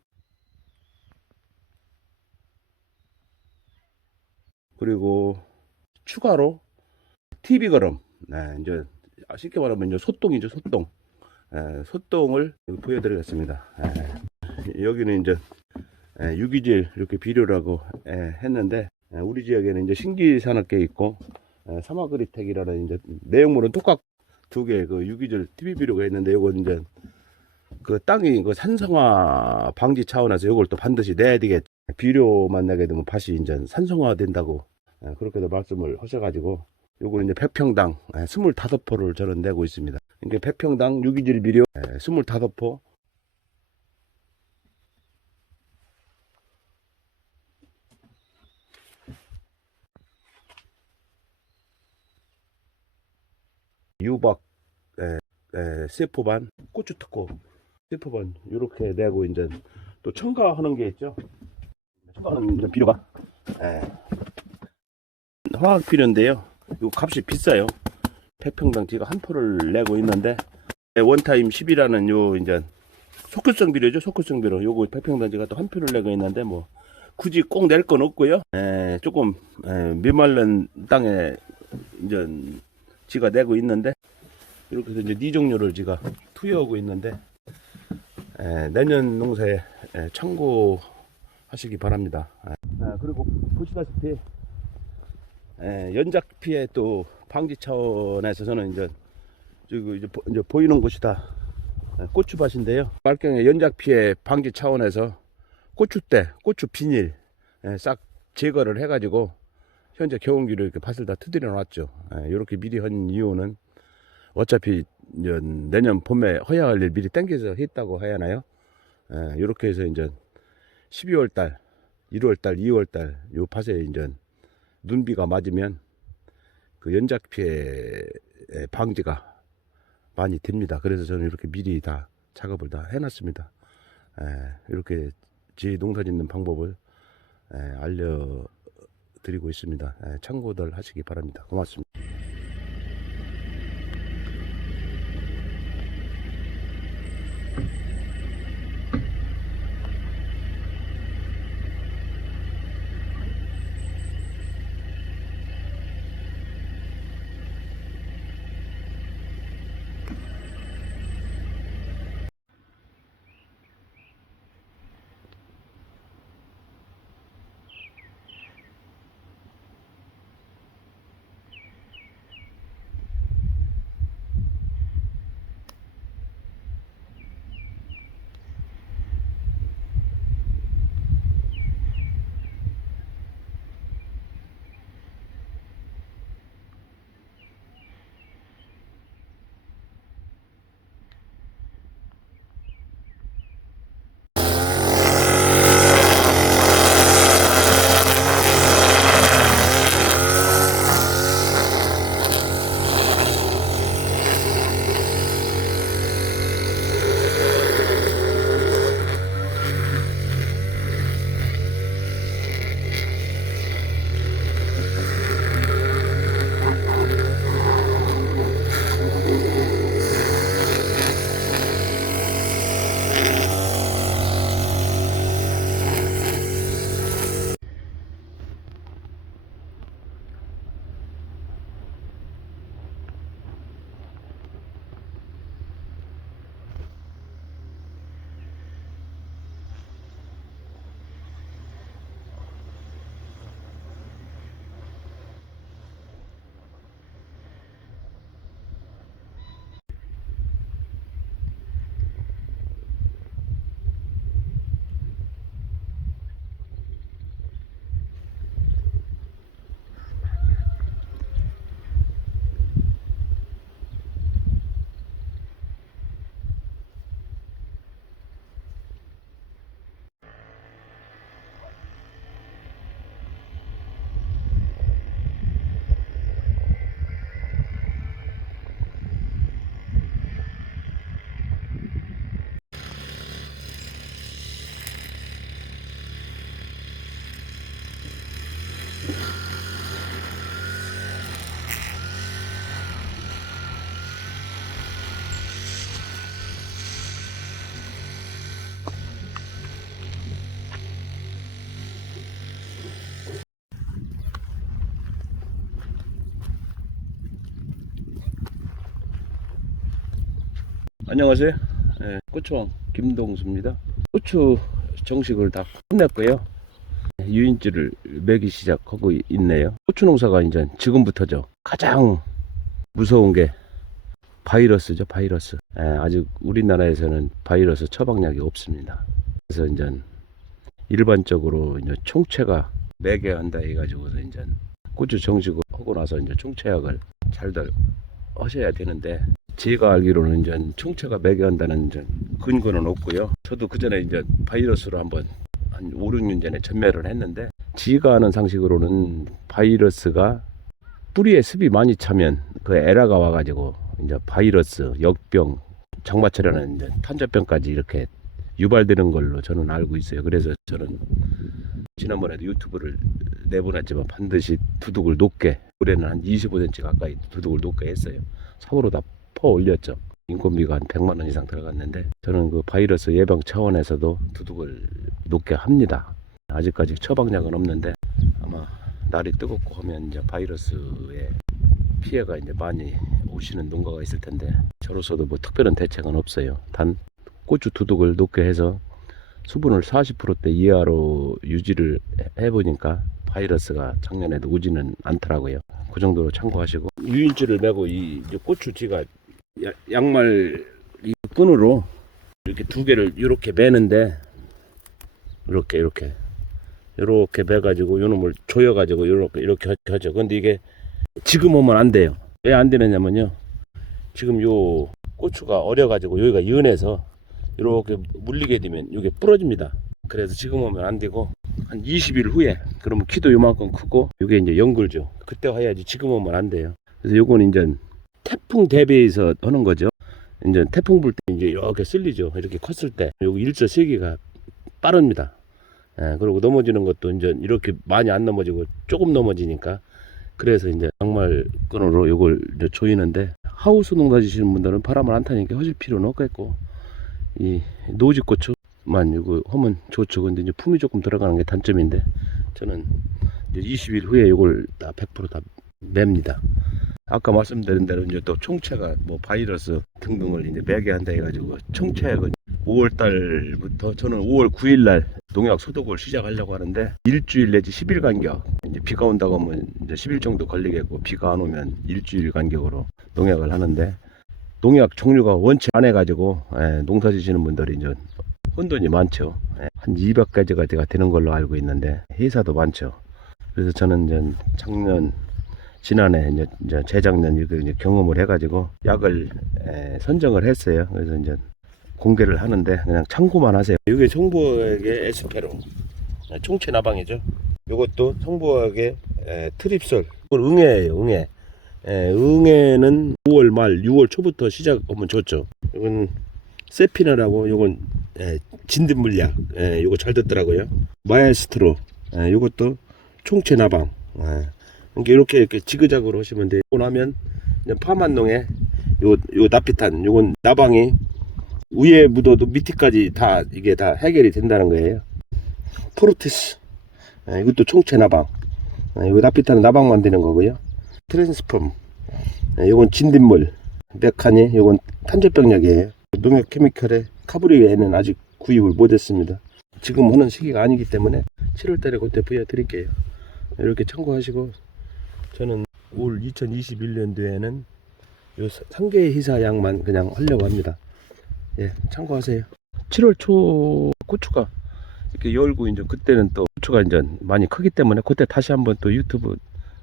그리고 추가로 TV 거름, 이제 쉽게 말하면 이제 소똥이죠, 소똥. 소똥을 보여드리겠습니다. 여기는 이제 유기질 이렇게 비료라고 했는데 우리 지역에는 이제 신기산업계 있고 사마그리텍이라는 이제 내용물은 똑같 두 개 그 유기질 TV 비료가 있는데 이건 이제 그 땅이 그 산성화 방지 차원에서 이걸 또 반드시 내야 되겠. 비료만 내게 되면 밭이 이제 산성화 된다고 그렇게도 말씀을 하셔가지고 요걸 이제 100평당 25포를 저는 내고 있습니다. 이게 100평당 유기질 비료 25포. 유박 세포반, 고추 특고 세포반 이렇게 내고 이제 또 첨가하는 게 있죠. 첨가하는 이제 비료가 화학 비료인데요. 이 값이 비싸요. 100평당 제가 한 포를 내고 있는데 원타임 10이라는 요 이제 속효성 비료죠. 속효성 비료. 요거 100평당 제가 또 한 포를 내고 있는데 뭐 굳이 꼭 낼 건 없고요. 조금 메마른 땅에 이제 지가 내고 있는데 이렇게 해서 이제 네 종류를 제가 투여하고 있는데 내년 농사에 참고하시기 바랍니다. 그리고 보시다시피 연작 피해 또 방지 차원에서 저는 이제 이제 보이는 곳이 다 고추밭인데요. 말경의 연작 피해 방지 차원에서 고추대, 고추 비닐 싹 제거를 해가지고 현재 경운기로 이렇게 밭을 다 트들여 놨죠. 이렇게 미리 한 이유는 어차피 내년 봄에 허야할 일 미리 땡겨서 했다고 해야 하나요? 이렇게 해서 이제 12월달, 1월달, 2월달 요 밭에 이제 눈비가 맞으면 그 연작 피해 방지가 많이 됩니다. 그래서 저는 이렇게 미리 다 작업을 다 해놨습니다. 이렇게 제 농사 짓는 방법을 알려드리고 있습니다. 참고들 하시기 바랍니다. 고맙습니다. 안녕하세요. 고추왕 김동수입니다. 고추 정식을 다 끝냈고요. 유인지를 매기 시작하고 있네요. 고추 농사가 이제 지금부터죠. 가장 무서운 게 바이러스죠, 바이러스. 예, 아직 우리나라에서는 바이러스 처방약이 없습니다. 그래서 이제 일반적으로 이제 총체가 매개한다 해가지고서 이제 고추 정식을 하고 나서 이제 총체약을 잘들 하셔야 되는데, 제가 알기로는 이제 총체가 매개한다는 이제 근거는 없고요. 저도 그 전에 이제 바이러스로 한번 한 5, 6년 전에 전매를 했는데, 제가 아는 상식으로는 바이러스가 뿌리에 습이 많이 차면 그 에라가 와가지고 이제 바이러스, 역병, 장마철에는 이제 탄저병까지 이렇게 유발되는 걸로 저는 알고 있어요. 그래서 저는 지난번에도 유튜브를 내보냈지만 반드시 두둑을 높게, 올해는 한 25cm 가까이 두둑을 높게 했어요. 삽으로 다 퍼 올렸죠. 인건비가 한 100만 원 이상 들어갔는데, 저는 그 바이러스 예방 차원에서도 두둑을 높게 합니다. 아직까지 처방약은 없는데, 아마 날이 뜨겁고 하면 이제 바이러스의 피해가 이제 많이 오시는 농가가 있을 텐데, 저로서도 뭐 특별한 대책은 없어요. 단 고추 두둑을 높게 해서 수분을 40%대 이하로 유지를 해보니까 바이러스가 작년에도 오지는 않더라고요. 그 정도로 참고하시고, 유인줄을 매고 이 고추 지가 양말 이 끈으로 이렇게 두 개를 이렇게 매는데, 이렇게 매가지고 요놈을 조여가지고 이렇게 하죠. 근데 이게 지금 오면 안 돼요. 왜 안 되느냐면요, 지금 요 고추가 어려가지고 여기가 연해서 이렇게 물리게 되면 이게 부러집니다. 그래서 지금 오면 안 되고 한 20일 후에, 그러면 키도 요만큼 크고 이게 이제 연글죠. 그때 해야지. 지금 오면 안 돼요. 그래서 요건 이제 태풍 대비해서 하는 거죠. 이제 태풍 불 때 이제 이렇게 쓸리죠. 이렇게 컸을 때 여기 일조 세기가 빠릅니다. 예, 그리고 넘어지는 것도 이제 이렇게 많이 안 넘어지고 조금 넘어지니까, 그래서 이제 양말 끈으로 요걸 이제 조이는데, 하우스 농사 지시는 분들은 바람을 안 타니까 하실 필요는 없겠고, 이 노지고추만 이거 하면 좋죠. 근데 이제 품이 조금 들어가는 게 단점인데, 저는 이제 20일 후에 이걸 다 100% 다 맵니다. 아까 말씀드린 대로 이제 또 총체가 뭐 바이러스 등등을 이제 매개한다 해가지고, 총체액은 5월 달부터, 저는 5월 9일 날 농약 소독을 시작하려고 하는데, 일주일 내지 10일 간격, 이제 비가 온다고 하면 이제 10일 정도 걸리겠고, 비가 안 오면 일주일 간격으로 농약을 하는데, 농약 종류가 원체 안 해가지고, 농사 지시는 분들이 이제 혼돈이 많죠. 한 200가지가 되는 걸로 알고 있는데, 회사도 많죠. 그래서 저는 이제 지난해 이제 재작년 이거 이제 경험을 해가지고 약을 선정을 했어요. 그래서 이제 공개를 하는데, 그냥 참고만 하세요. 이게 송보액의 에스페로 총체 나방이죠. 이것도 송보액의 트립솔. 이건 응애예요, 응애. 응애는 5월 말 6월 초부터 시작하면 좋죠. 이건 세피너라고, 이건 진딧물약, 이거 잘 듣더라고요. 마에스트로, 이것도 총체 나방. 그러니까 이렇게 지그작으로 하시면 돼요. 그러고 나면 파만농에 요 나피탄, 요건 나방이 위에 묻어도 밑에까지 다 이게 다 해결이 된다는 거예요. 포르티스, 이것도 총체 나방. 이거 나피탄은 나방 만드는 거고요. 트랜스폼, 이건 진딧물. 메카니, 이건 탄저병약이에요. 농약 케미컬의 카브리에는 아직 구입을 못했습니다. 지금 하는 시기가 아니기 때문에 7월달에 그때 보여드릴게요. 이렇게 참고하시고, 저는 올 2021년도에는 요 3개의 희사약만 그냥 하려고 합니다. 예, 참고하세요. 7월 초 고추가 이렇게 열고, 이제 그때는 또 고추가 이제 많이 크기 때문에 그때 다시 한번 또 유튜브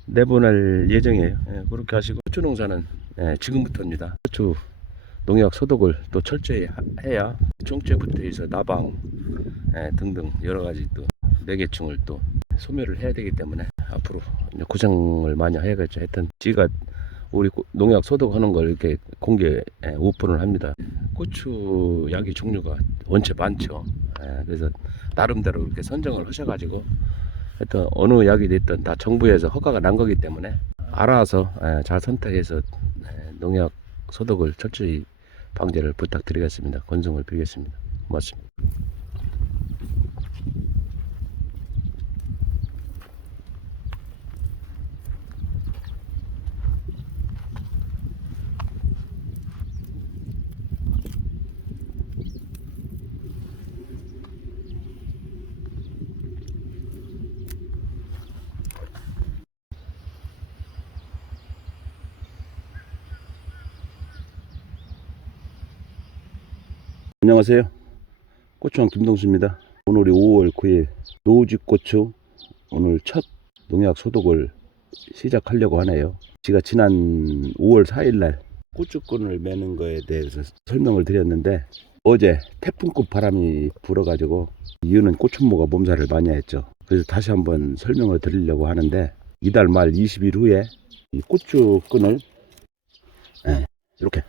내보낼 예정이에요. 예, 그렇게 하시고, 고추 농사는 지금부터입니다. 고추 농약 소독을 또 철저히 해야 총체부터 해서 나방 등등 여러 가지 또 매개충을 또 소멸을 해야 되기 때문에 앞으로 고생을 많이 해야겠죠. 하여튼 지가 우리 농약 소독하는 걸 이렇게 공개 오픈을 합니다. 고추 약의 종류가 원체 많죠. 그래서 나름대로 이렇게 선정을 하셔가지고, 하여튼 어느 약이 됐든 다 정부에서 허가가 난 거기 때문에 알아서 잘 선택해서 농약 소독을 철저히 방제를 부탁드리겠습니다. 권성을 빌겠습니다. 고맙습니다. 안녕하세요. 고추왕 김동수입니다. 오늘이 5월 9일 노지고추 오늘 첫 농약 소독을 시작하려고 하네요. 제가 지난 5월 4일날 고추끈을 매는 거에 대해서 설명을 드렸는데 어제 태풍급 바람이 불어가지고 이유는 고추모가 몸살을 많이 했죠. 그래서 다시 한번 설명을 드리려고 하는데 이달 말 20일 후에 이 고추끈을 이렇게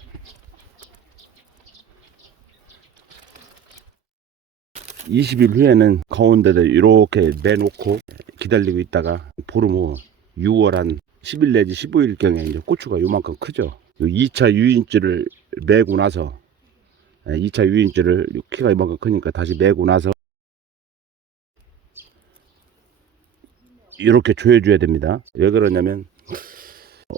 20일 후에는 가운데다 이렇게 매놓고 기다리고 있다가 보름 후 6월 한 10일 내지 15일경에 이제 고추가 요만큼 크죠. 2차 유인줄을 매고 나서 2차 유인줄을 키가 이만큼 크니까 다시 매고 나서 이렇게 조여줘야 됩니다. 왜 그러냐면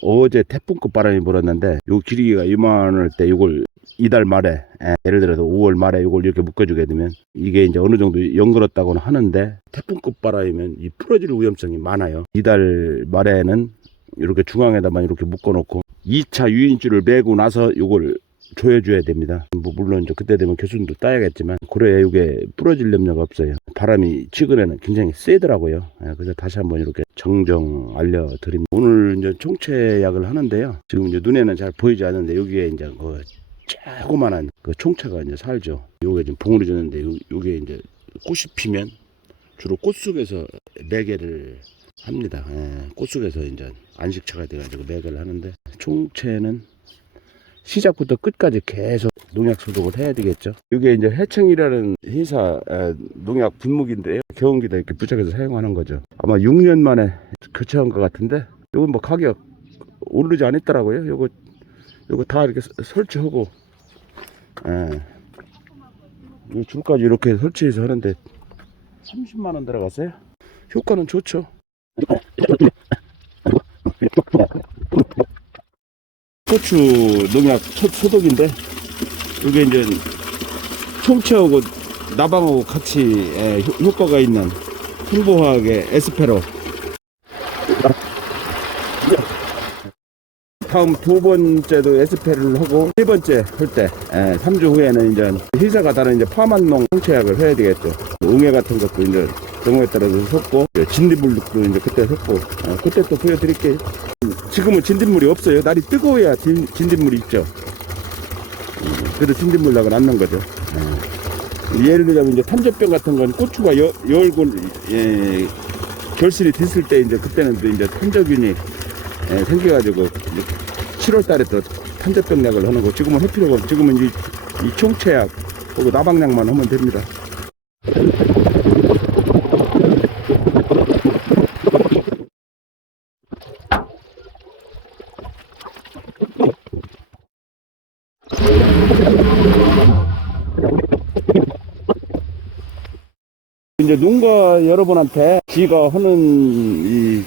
어제 태풍급 바람이 불었는데 요 길이가 이만할 때 이걸 이달 말에 예를 들어서 5월 말에 이걸 이렇게 묶어주게 되면 이게 이제 어느 정도 연결었다고는 하는데 태풍급 바람이면 이 부러질 위험성이 많아요. 이달 말에는 이렇게 중앙에다만 이렇게 묶어놓고 2차 유인줄을 매고 나서 이걸 조여줘야 됩니다. 뭐 물론 이제 그때 되면 교수님도 따야겠지만 그래야 이게 부러질 염려가 없어요. 바람이 최근에는 굉장히 세더라고요. 그래서 다시 한번 이렇게 정정 알려드립니다. 오늘 이제 총체약을 하는데요. 지금 이제 눈에는 잘 보이지 않는데 여기에 이제 그 조그만한 그 총체가 이제 살죠. 요게 지금 봉우리 졌는데 요게 이제 꽃이 피면 주로 꽃 속에서 매개를 합니다. 꽃 속에서 이제 안식처가 돼가지고 매개를 하는데 총체는 시작부터 끝까지 계속 농약 소독을 해야 되겠죠. 이게 이제 해청이라는 회사 농약 분무기인데요. 경운기다 이렇게 부착해서 사용하는 거죠. 아마 6년 만에 교체한 것 같은데 이건 뭐 가격 오르지 않았더라고요. 요거 다 이렇게 설치하고 이 줄까지 이렇게 설치해서 하는데 30만 원 들어갔어요. 효과는 좋죠. 고추 농약 첫 소독인데 이게 이제 총체하고 나방하고 같이 효과가 있는 풍부하게 에스페로. 다음 두 번째도 에스페르를 하고 세 번째 할 때 3주 후에는 이제 회사가 다른 이제 파만농 총체약을 해야 되겠죠. 응애 같은 것도 이제 경우에 따라서 섞고 진딧물도 이제 그때 섞고 그때 또 보여드릴게요. 지금은 진딧물이 없어요. 날이 뜨거워야 진딧물이 있죠. 그래도 진딧물락은 안 난 거죠. 예를 들자면 이제 탄저병 같은 건 고추가 열고 결실이 됐을 때 이제 그때는 또 이제 탄저균이 생겨가지고 7월 달에 또 탄저병 약을 하는 거 지금은 할 필요가 없고 지금은 이 총체약 그리고 나방약만 하면 됩니다. 이제 농가 여러분한테 지가 하는 이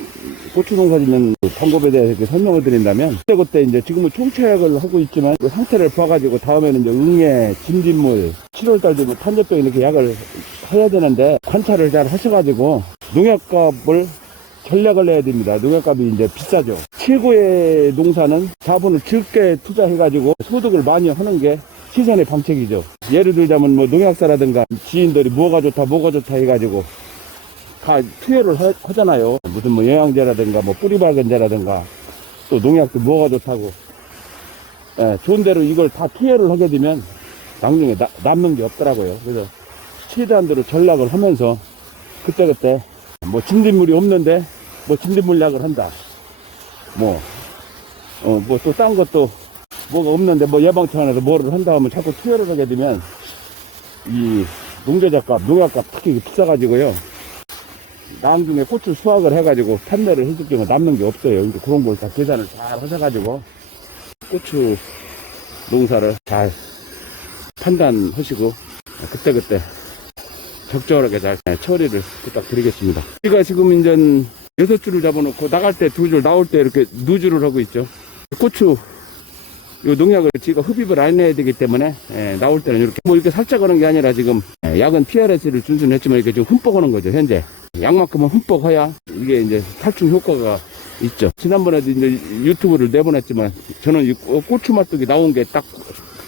고추 농사 짓는 방법에 대해서 이렇게 설명을 드린다면 그때 이제 지금은 총체약을 하고 있지만 그 상태를 봐가지고 다음에는 이제 응애, 진딧물 7월달 되면 탄저병 이렇게 약을 해야 되는데 관찰을 잘 하셔가지고 농약값을 전략을 내야 됩니다. 농약값이 이제 비싸죠. 최고의 농사는 자본을 적게 투자해가지고 소득을 많이 하는 게 시선의 방책이죠. 예를 들자면 뭐 농약사라든가 지인들이 뭐가 좋다 해가지고 다 투여를 하잖아요. 무슨 뭐 영양제라든가 뭐 뿌리박은제라든가 또 농약도 뭐가 좋다고 좋은 대로 이걸 다 투여를 하게 되면 나중에 남는 게 없더라고요. 그래서 최대한대로 전략을 하면서 그때그때 뭐 진딧물이 없는데 뭐 진딧물약을 한다. 뭐 또 딴 것도 뭐가 없는데 뭐 예방 차원에서 뭐를 한다 하면 자꾸 투여를 하게 되면 이 농자재값, 농약값 특히 비싸가지고요. 나중에 고추 수확을 해가지고 판매를 해줄 경우 남는 게 없어요. 그러니까 그런 걸 다 계산을 잘 하셔가지고 고추 농사를 잘 판단하시고 그때그때 적절하게 잘 처리를 부탁드리겠습니다. 우리가 지금 이제 6줄을 잡아놓고 나갈 때 2줄, 나올 때 이렇게 2줄을 하고 있죠. 고추 요 농약을 지가 흡입을 안 해야 되기 때문에 나올 때는 이렇게 뭐 이렇게 살짝 하는 게 아니라 지금 약은 PRS를 준수했지만 이렇게 좀 흠뻑 하는 거죠. 현재 약만큼은 흠뻑 해야 이게 이제 살충 효과가 있죠. 지난번에도 이제 유튜브를 내보냈지만 저는 이 고추 맛독이 나온 게 딱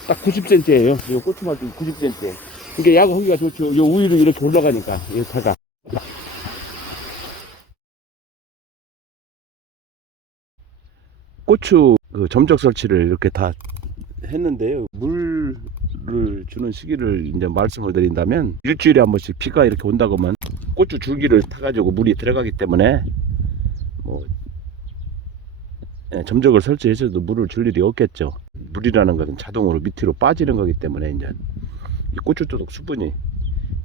딱 90cm예요. 요 고추말도 90cm. 이게 야구하기가 좋죠. 요 우위로 이렇게 올라가니까 이렇다가 고추 그 점적 설치를 이렇게 다 했는데요. 물을 주는 시기를 이제 말씀을 드린다면 일주일에 한 번씩 비가 이렇게 온다고 하면 고추 줄기를 타가지고 물이 들어가기 때문에 뭐 점적을 설치해서도 물을 줄 일이 없겠죠. 물이라는 것은 자동으로 밑으로 빠지는 거기 때문에 이제 이 고추 도둑 수분이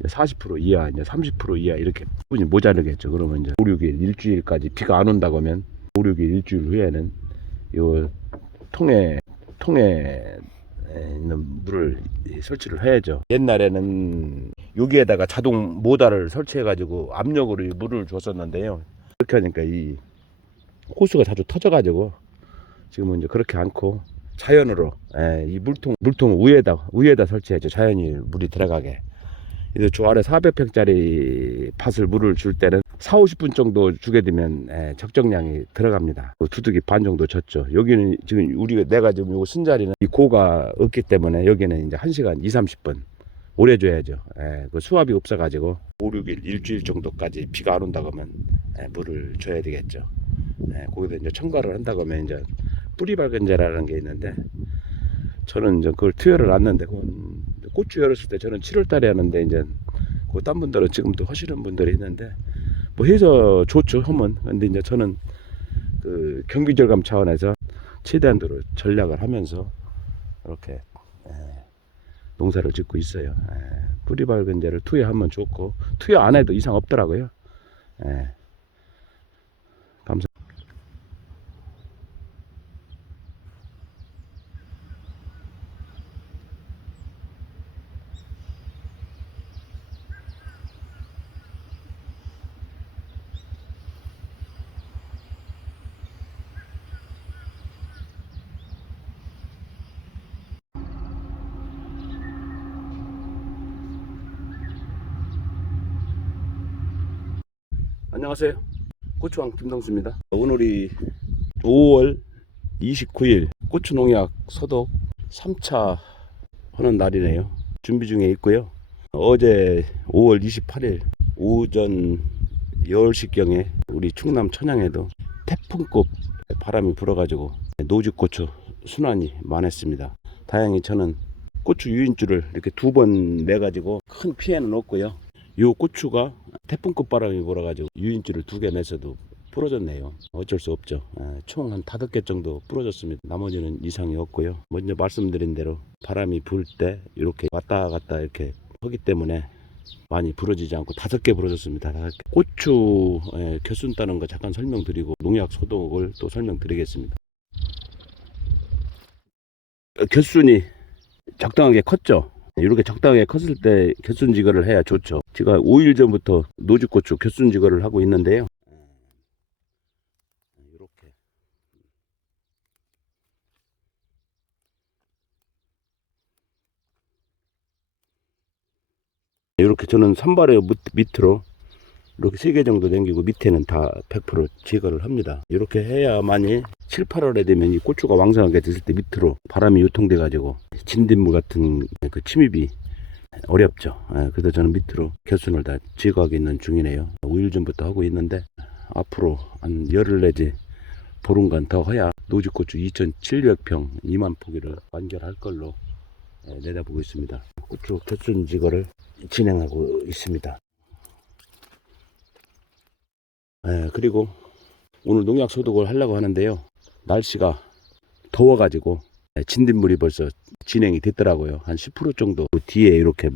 40% 이하, 이제 30% 이하 이렇게 수분이 모자르겠죠. 그러면 이제 5, 6일, 일주일까지 비가 안 온다고 하면 5, 6일, 일주일 후에는 요 통에 있는 물을 설치를 해야죠. 옛날에는 여기에다가 자동 모터를 설치해 가지고 압력으로 물을 줬었는데요. 그렇게 하니까 이 호수가 자주 터져 가지고 지금은 이제 그렇게 않고 자연으로 이 물통 위에다 설치해야죠. 자연히 물이 들어가게. 그래서 저 아래 400평짜리 밭을 물을 줄 때는 4, 50분 정도 주게 되면 적정량이 들어갑니다. 두둑이 반 정도 젖죠. 여기는 지금 내가 지금 요거 쓴 자리는 이 고가 없기 때문에 여기는 이제 1시간 2, 30분 오래 줘야죠. 그 수압이 없어가지고 5, 6일, 일주일 정도까지 비가 안 온다고 하면 물을 줘야 되겠죠. 거기다 이제 첨가를 한다고 하면 이제 뿌리 발근제라는 게 있는데 저는 이제 그걸 투여를 놨는데 고추 열었을 때 저는 7월 달에 하는데 이제 딴 분들은 지금도 하시는 분들이 있는데 뭐 해서 좋죠 하면. 근데 이제 저는 그 경비 절감 차원에서 최대한도로 전략을 하면서 이렇게 농사를 짓고 있어요. 뿌리 발근제를 투여하면 좋고 투여 안 해도 이상 없더라고요. 감사. 안녕하세요. 고추왕 김동수입니다. 오늘이 5월 29일 고추 농약 소독 3차 하는 날이네요. 준비 중에 있고요. 어제 5월 28일 오전 10시경에 우리 충남 천양에도 태풍급 바람이 불어가지고 노지고추 순환이 많았습니다. 다행히 저는 고추 유인줄을 이렇게 2번 매가지고 큰 피해는 없고요. 요 고추가 태풍급 바람이 불어가지고 유인줄을 2개 맸어도 부러졌네요. 어쩔 수 없죠. 총 한 5개 정도 부러졌습니다. 나머지는 이상이 없고요. 먼저 말씀드린 대로 바람이 불 때 이렇게 왔다 갔다 이렇게 하기 때문에 많이 부러지지 않고 5개 부러졌습니다. 5개. 고추 겨순 따는 거 잠깐 설명드리고 농약 소독을 또 설명드리겠습니다. 겨순이 적당하게 컸죠. 이렇게 적당하게 컸을 때 겨순 지거를 해야 좋죠. 제가 5일 전부터 노지고추 겨순 지거를 하고 있는데요. 이렇게 저는 산발의 밑으로 이렇게 3개 정도 남기고 밑에는 다 100% 제거를 합니다. 이렇게 해야만이 7, 8월에 되면 이 고추가 왕성하게 됐을 때 밑으로 바람이 유통돼 가지고 진딧물 같은 그 침입이 어렵죠. 그래서 저는 밑으로 겨순을 다 제거하고 있는 중이네요. 5일 전부터 하고 있는데 앞으로 한 열흘 내지 보름간 더 해야 노지고추 2,700평 2만 포기를 완결할 걸로 내다보고 있습니다. 고추 겨순 제거를 진행하고 있습니다. 그리고 오늘 농약 소독을 하려고 하는데요. 날씨가 더워가지고 진딧물이 벌써 진행이 됐더라고요. 한 10% 정도 뒤에 이렇게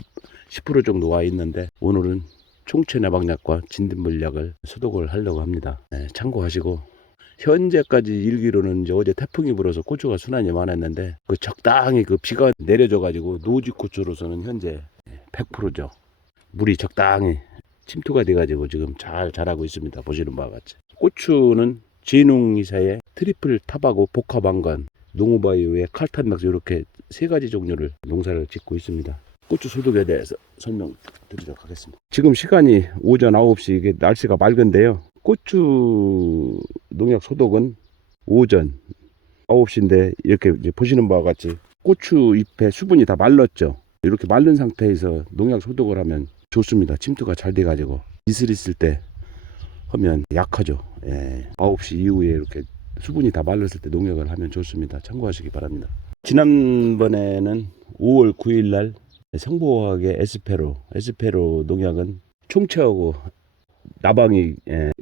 10% 정도 와 있는데 오늘은 총체 내박약과 진딧물약을 소독을 하려고 합니다. 참고하시고 현재까지 일기로는 이제 어제 태풍이 불어서 고추가 순환이 많았는데 그 적당히 그 비가 내려져가지고 노지고추로서는 현재 100%죠. 물이 적당히 침투가 돼가지고 지금 잘 자라고 있습니다. 보시는 바와 같이. 고추는 진웅이사의 트리플 탑하고 복합안건, 농우바이오의 칼탄맥스 이렇게 3가지 종류를 농사를 짓고 있습니다. 고추 소독에 대해서 설명드리도록 하겠습니다. 지금 시간이 오전 9시 이게 날씨가 맑은데요. 고추 농약 소독은 오전 9시인데 이렇게 이제 보시는 바와 같이 고추 잎에 수분이 다 말랐죠. 이렇게 마른 상태에서 농약 소독을 하면 좋습니다. 침투가 잘 돼가지고 이슬 있을 때 하면 약하죠. 9시 이후에 이렇게 수분이 다 말랐을 때 농약을 하면 좋습니다. 참고하시기 바랍니다. 지난번에는 5월 9일 날 성보화학의 에스페로 농약은 총체하고 나방이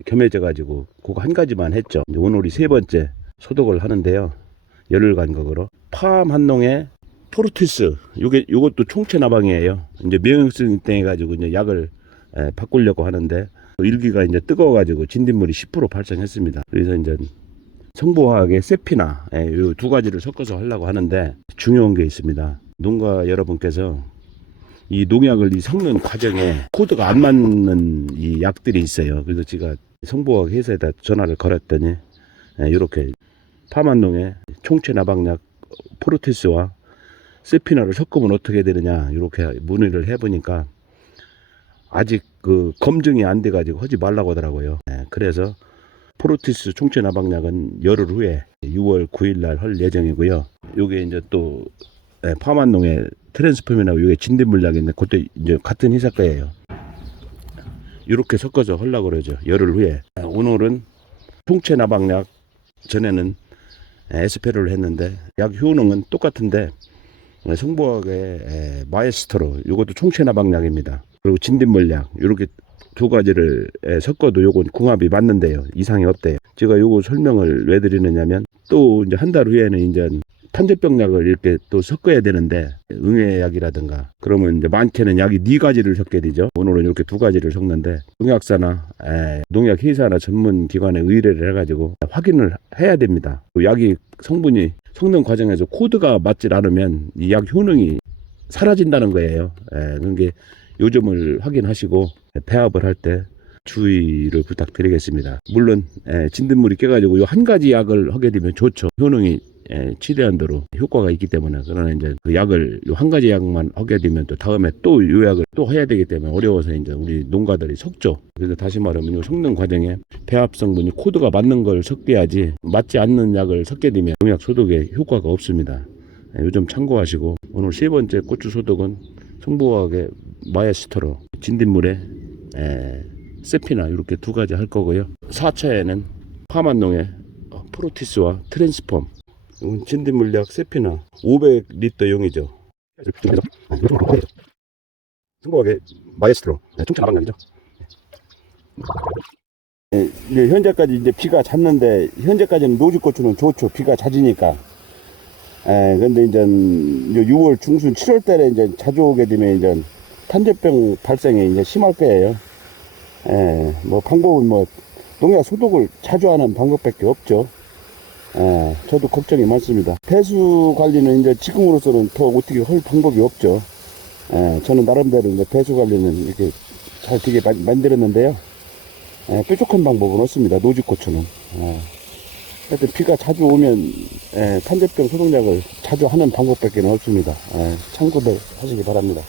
겸해져 가지고 그거 한 가지만 했죠. 이제 오늘이 세 번째 소독을 하는데요. 열흘간 거로 팜 한 농에 포르투스 요것도 총체 나방이에요. 이제 명령성 땡해 가지고 이제 약을 바꾸려고 하는데 일기가 이제 뜨거워 가지고 진딧물이 10% 발생했습니다. 그래서 이제 성보화학의 세피나 요 두 가지를 섞어서 하려고 하는데 중요한 게 있습니다. 농가 여러분께서 이 농약을 섞는 과정에 코드가 안 맞는 이 약들이 있어요. 그래서 제가 성보화학 회사에다 전화를 걸었더니 이렇게 파만농에 총체 나방약 포르티스와 세피나를 섞으면 어떻게 되느냐 이렇게 문의를 해보니까 아직 그 검증이 안 돼가지고 하지 말라고 하더라고요. 그래서 포르티스 총체 나방약은 열흘 후에 6월 9일 날 할 예정이고요. 요게 이제 또 파만농의 트랜스폼이나 요게 진딧물약인데 그것도 이제 같은 회사 거예요. 이렇게 섞어서 하려고 그러죠. 열흘 후에. 오늘은 총체 나방약, 전에는 에스페로를 했는데 약 효능은 똑같은데 성보학의 마에스트로 요것도 총체 나방약입니다. 그리고 진딧물약 이렇게 두 가지를 섞어도 요건 궁합이 맞는데요. 이상이 없대요. 제가 요거 설명을 왜 드리느냐면 또 이제 한 달 후에는 이제 탄저병약을 이렇게 또 섞어야 되는데 응애약이라든가 그러면 이제 많게는 약이 4가지를 섞게 되죠. 오늘은 이렇게 2가지를 섞는데 농약사나 농약 회사나 전문 기관에 의뢰를 해가지고 확인을 해야 됩니다. 약이 성분이 섞는 과정에서 코드가 맞질 않으면 이 약 효능이 사라진다는 거예요. 그러니까 요점을 확인하시고 배합을 할 때 주의를 부탁드리겠습니다. 물론 진딧물이 껴가지고 요 한 가지 약을 하게 되면 좋죠. 효능이 최대한도로 효과가 있기 때문에. 그러나 이제 그 약을 요 한 가지 약만 하게 되면 또 다음에 또 요 약을 또 해야 되기 때문에 어려워서 이제 우리 농가들이 섞죠. 그래서 다시 말하면 요 섞는 과정에 배합 성분이 코드가 맞는 걸 섞여야지 맞지 않는 약을 섞게 되면 농약 소독에 효과가 없습니다. 요점 참고하시고 오늘 세 번째 고추 소독은 성보학의 마에스트로 진딧물에 세피나 이렇게 2가지 할 거고요. 4차에는 파만농의 프로티스와 트랜스폼 진딧물약 세피나 500리터 용이죠. 성보학의 마에스트로 총체 나방약이죠. 이제 현재까지 이제 비가 잤는데 현재까지는 노지고추는 좋죠. 비가 잦으니까. 근데 이제 6월 중순 7월 달에 이제 자주 오게 되면 이제 탄저병 발생이 이제 심할 거예요. 뭐 방법은 뭐 농약 소독을 자주 하는 방법밖에 없죠. 저도 걱정이 많습니다. 배수 관리는 이제 지금으로서는 더 어떻게 할 방법이 없죠. 저는 나름대로 이제 배수 관리는 이렇게 잘 되게 만들었는데요. 뾰족한 방법은 없습니다. 노지고추는. 하여튼 비가 자주 오면 탄저병 소독약을 자주 하는 방법밖에 없습니다. 참고들 하시기 바랍니다.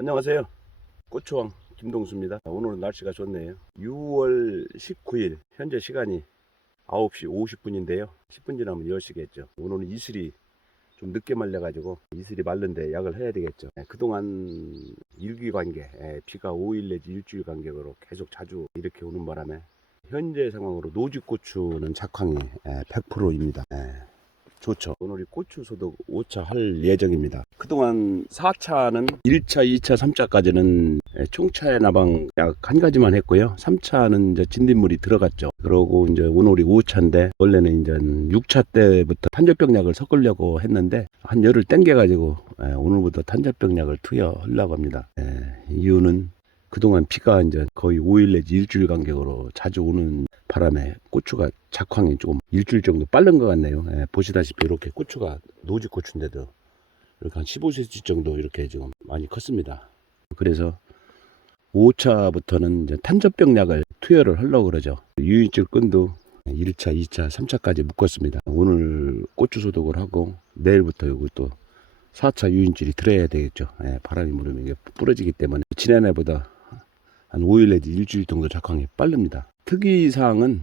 안녕하세요. 고추왕 김동수입니다. 오늘은 날씨가 좋네요. 6월 19일 현재 시간이 9시 50분인데요. 10분 지나면 10시겠죠. 오늘은 이슬이 좀 늦게 말려가지고 이슬이 마른데 약을 해야 되겠죠. 그동안 일기관계, 비가 5일 내지 일주일 간격으로 계속 자주 이렇게 오는 바람에 현재 상황으로 노지고추는 작황이 100%입니다. 좋죠. 오늘이 고추 소독 5차 할 예정입니다. 그동안 4차는 1차, 2차, 3차까지는 총차의 나방 약 한 가지만 했고요. 3차는 이제 진딧물이 들어갔죠. 그러고 이제 오늘이 5차인데 원래는 이제 6차 때부터 탄저병약을 섞으려고 했는데 한 열을 땡겨가지고 오늘부터 탄저병약을 투여하려고 합니다. 이유는 그동안 비가 이제 거의 5일 내지 일주일 간격으로 자주 오는 바람에 고추가 작황이 조금 일주일 정도 빠른 것 같네요. 보시다시피 이렇게 고추가 노지 고추인데도 이렇게 한 15cm 정도 이렇게 지금 많이 컸습니다. 그래서 5차부터는 이제 탄저병약을 투여를 하려고 그러죠. 유인줄 끈도 1차, 2차, 3차까지 묶었습니다. 오늘 고추 소독을 하고 내일부터 여기 또 4차 유인줄이 들어야 되겠죠. 바람이 불으면 이게 부러지기 때문에 지난해보다 한 5일 내지 일주일 정도 작황이 빠릅니다. 특이사항은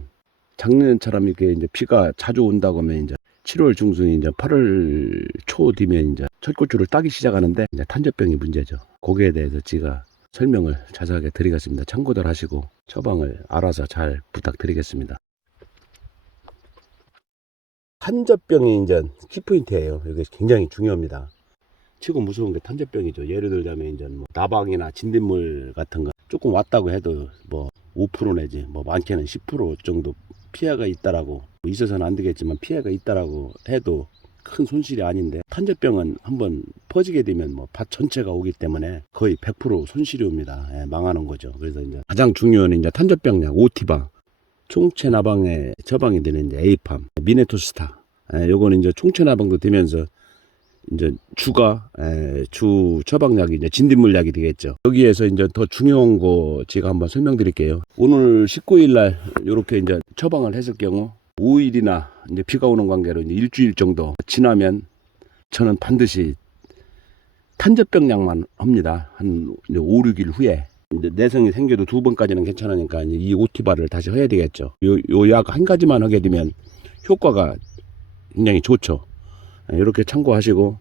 작년처럼 이렇게 이제 비가 자주 온다고 하면 이제 7월 중순 이제 8월 초 뒤면 이제 철고추를 따기 시작하는데 이제 탄저병이 문제죠. 거기에 대해서 제가 설명을 자세하게 드리겠습니다. 참고들 하시고 처방을 알아서 잘 부탁드리겠습니다. 탄저병이 이제 키포인트예요. 이게 굉장히 중요합니다. 최고 무서운 게 탄저병이죠. 예를 들자면 이제 뭐 나방이나 진딧물 같은 거 조금 왔다고 해도 뭐 5% 내지 뭐 많게는 10% 정도 피해가 있다라고 있어서는 안 되겠지만 피해가 있다라고 해도 큰 손실이 아닌데 탄저병은 한번 퍼지게 되면 뭐 밭 전체가 오기 때문에 거의 100% 손실이 옵니다. 망하는 거죠. 그래서 이제 가장 중요한 이제 탄저병약 오티바 총체나방에 처방이 되는 이제 에이팜 미네토스타 요거는 이제 총체나방도 되면서 이제 주 처방약이 이제 진딧물약이 되겠죠. 여기에서 이제 더 중요한 거 제가 한번 설명드릴게요. 오늘 19일 날 이렇게 이제 처방을 했을 경우 5일이나 이제 비가 오는 관계로 이제 일주일 정도 지나면 저는 반드시 탄저병약만 합니다. 한 이제 5, 6일 후에 이제 내성이 생겨도 2번까지는 괜찮으니까 이제 이 오티바를 다시 해야 되겠죠. 요 약 한 가지만 하게 되면 효과가 굉장히 좋죠. 이렇게 참고하시고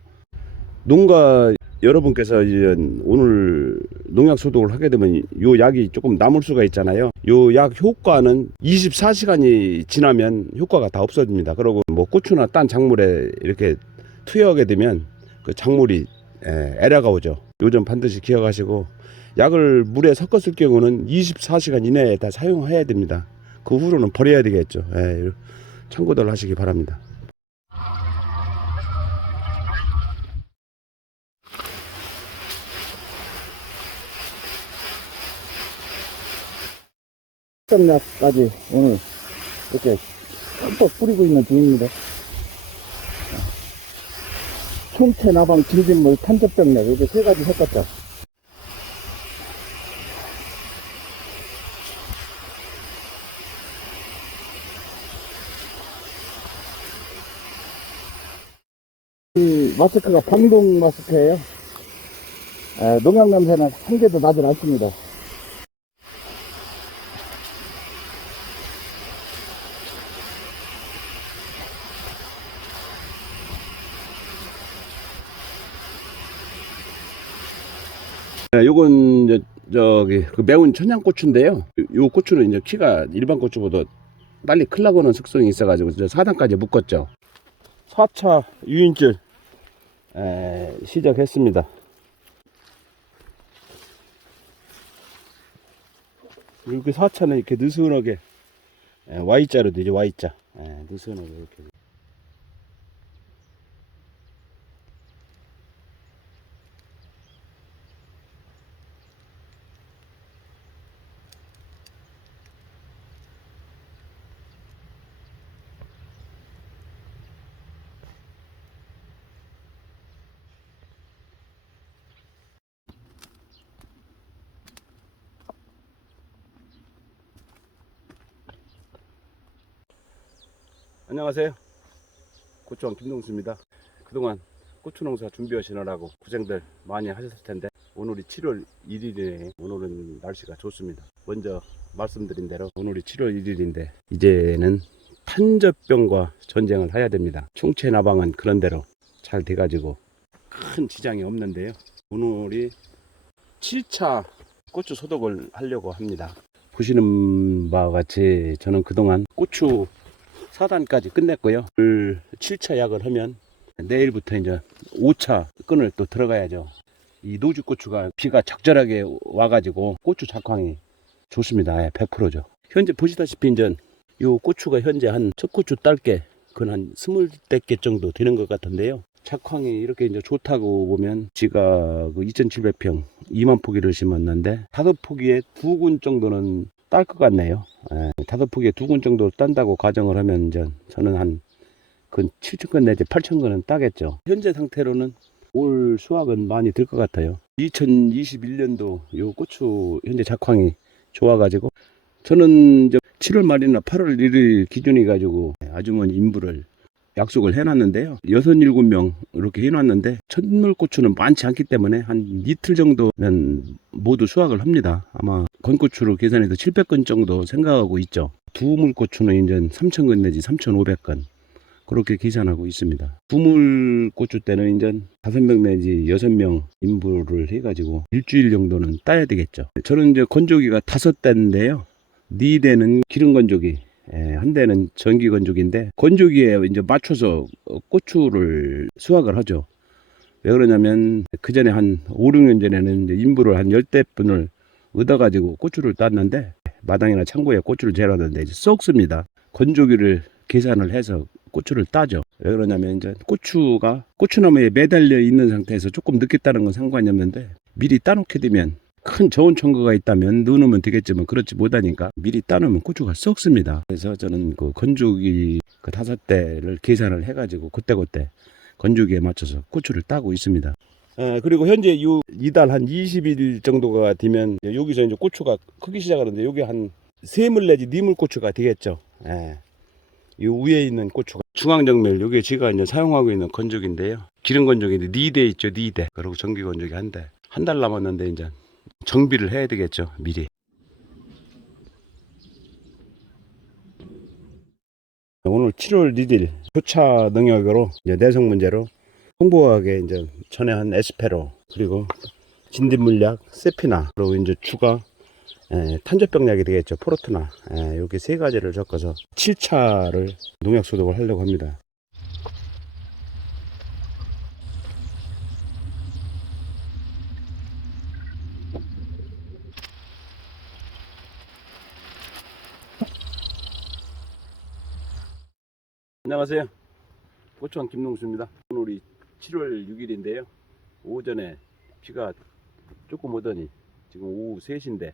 농가 여러분께서 이제 오늘 농약 소독을 하게 되면 요 약이 조금 남을 수가 있잖아요. 요 약 효과는 24시간이 지나면 효과가 다 없어집니다. 그리고 뭐 고추나 딴 작물에 이렇게 투여하게 되면 그 작물이 에러가 오죠. 요점 반드시 기억하시고 약을 물에 섞었을 경우는 24시간 이내에 다 사용해야 됩니다. 그 후로는 버려야 되겠죠. 참고들 하시기 바랍니다. 탄저병약까지 오늘 이렇게 흠뻑 뿌리고 있는 중입니다. 총체, 나방, 진딧물, 탄저병약 이렇게 세 가지 섞었죠. 이 마스크가 방독 마스크예요. 농약 냄새는 한 개도 나질 않습니다. 요건 이제 저기 그 매운 천양고추인데요. 요 고추는 이제 키가 일반 고추보다 빨리 클라고 하는 특성이 있어가지고 이제 4단까지 묶었죠. 4차 유인줄 시작했습니다. 이렇게 4차는 이렇게 느슨하게 Y자로 되죠. Y자 느슨하게 이렇게. 안녕하세요. 고추왕 김동수입니다. 그동안 고추 농사 준비하시느라고 고생들 많이 하셨을 텐데 오늘이 7월 1일이네. 오늘은 날씨가 좋습니다. 먼저 말씀드린 대로 오늘이 7월 1일인데 이제는 탄저병과 전쟁을 해야 됩니다. 충체나방은 그런 대로 잘 돼가지고 큰 지장이 없는데요. 오늘이 7차 고추 소독을 하려고 합니다. 보시는 바와 같이 저는 그동안 고추 4단까지 끝냈고요. 오늘 7차 약을 하면 내일부터 이제 5차 끈을 또 들어가야죠. 이 노주고추가 비가 적절하게 와가지고 고추 작황이 좋습니다. 100%죠. 현재 보시다시피 이제 요 고추가 현재 한 첫 고추 딸게 그건 한 20대 정도 되는 것 같은데요. 작황이 이렇게 이제 좋다고 보면 지가 그 2,700평 2만 포기를 심었는데 5포기에 2군 정도는 딸 것 같네요. 5포기에 2군 정도 딴다고 가정을 하면 이제 저는 한 근 7,000건 내지 8,000건은 따겠죠. 현재 상태로는 올 수확은 많이 들 것 같아요. 2021년도 요 고추 현재 작황이 좋아가지고 저는 이제 7월 말이나 8월 1일 기준이 가지고 아주머니 인부를 약속을 해놨는데요. 6, 7명 이렇게 해놨는데 천물고추는 많지 않기 때문에 한 이틀 정도면 모두 수확을 합니다. 아마 건고추로 계산해서 700건 정도 생각하고 있죠. 두물고추는 이제 3,000건 내지 3,500건 그렇게 계산하고 있습니다. 두물고추 때는 이제 5명 내지 6명 인부를 해가지고 일주일 정도는 따야 되겠죠. 저는 이제 건조기가 5대인데요. 4대는 기름 건조기, 한 대는 전기 건조기인데 건조기에 이제 맞춰서 고추를 수확을 하죠. 왜 그러냐면 그 전에 한 5, 6년 전에는 이제 인부를 한 10대분을 얻어가지고 고추를 땄는데 마당이나 창고에 고추를 재놨는데 이제 썩습니다. 건조기를 계산을 해서 고추를 따죠. 왜 그러냐면 이제 고추가 고추나무에 매달려 있는 상태에서 조금 늦게 따는 건 상관이 없는데 미리 따놓게 되면 큰 저온 첨가가 있다면 넣으면 되겠지만 그렇지 못하니까 미리 따놓으면 고추가 썩습니다. 그래서 저는 그 건조기 그 5대를 계산을 해가지고 그때그때 건조기에 맞춰서 고추를 따고 있습니다. 그리고 현재 이달 한 20일 정도가 되면 여기서 이제 고추가 크기 시작하는데 여기 한 3물 내지 4물 고추가 되겠죠. 이 위에 있는 고추가 중앙정밀 여기 제가 이제 사용하고 있는 건조기인데요. 기름 건조기인데 4대 있죠. 4대. 그리고 전기 건조기 1대. 한 달 남았는데 이제 정비를 해야 되겠죠. 미리. 오늘 7월 1일 교차 농약으로 이제 내성 문제로 홍보하게 이제 전에 한 에스페로 그리고 진딧물약 세피나 그리고 이제 추가 탄저병약이 되겠죠. 포르트나 이렇게 3가지를 섞어서 7차를 농약 소독을 하려고 합니다. 안녕하세요. 고추원 김농수입니다. 오늘이 7월 6일인데요. 오전에 비가 조금 오더니 지금 오후 3시인데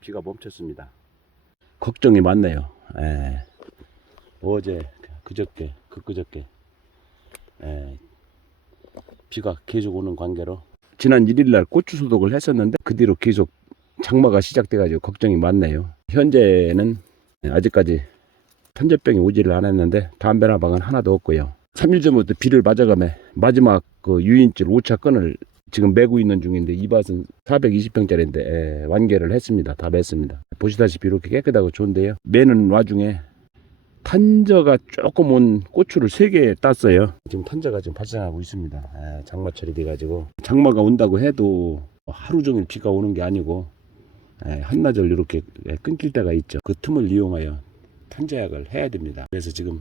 비가 멈췄습니다. 걱정이 많네요. 어제 그저께 비가 계속 오는 관계로 지난 1일날 고추 소독을 했었는데 그 뒤로 계속 장마가 시작돼 가지고 걱정이 많네요. 현재는 아직까지 탄저병이 오지를 않았는데 담배나방은 하나도 없고요. 3일 전부터 비를 맞아가며 마지막 그 유인줄 5차 건을 지금 메고 있는 중인데 이 밭은 420평짜리인데 완개를 했습니다. 다 맸습니다. 보시다시피 이렇게 깨끗하고 좋은데요. 매는 와중에 탄저가 조금 온 고추를 3개 땄어요. 지금 탄저가 지금 발생하고 있습니다. 장마철이 돼가지고 장마가 온다고 해도 하루 종일 비가 오는 게 아니고 한나절 이렇게 끊길 때가 있죠. 그 틈을 이용하여 탄저약을 해야 됩니다. 그래서 지금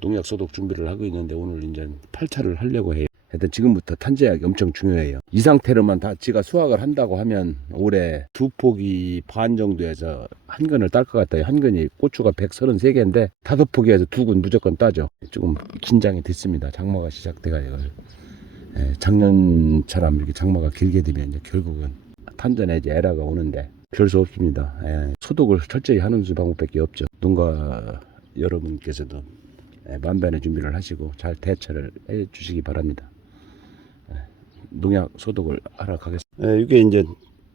농약 소독 준비를 하고 있는데 오늘 이제 8차를 하려고 해요. 하여튼 지금부터 탄저약이 엄청 중요해요. 이 상태로만 다 지가 수확을 한다고 하면 올해 2포기 반 정도에서 한 건을 딸 것 같아요. 한 건이 고추가 133개인데 5포기에서 2군 무조건 따죠. 조금 긴장이 됐습니다. 장마가 시작돼가지고 작년처럼 이렇게 장마가 길게 되면 이제 결국은 탄저 내지 에러가 오는데 별 수 없습니다. 소독을 철저히 하는 방법밖에 없죠. 농가 여러분께서도 만반의 준비를 하시고 잘 대처를 해 주시기 바랍니다. 농약 소독을 하러 가겠습니다. 이게 이제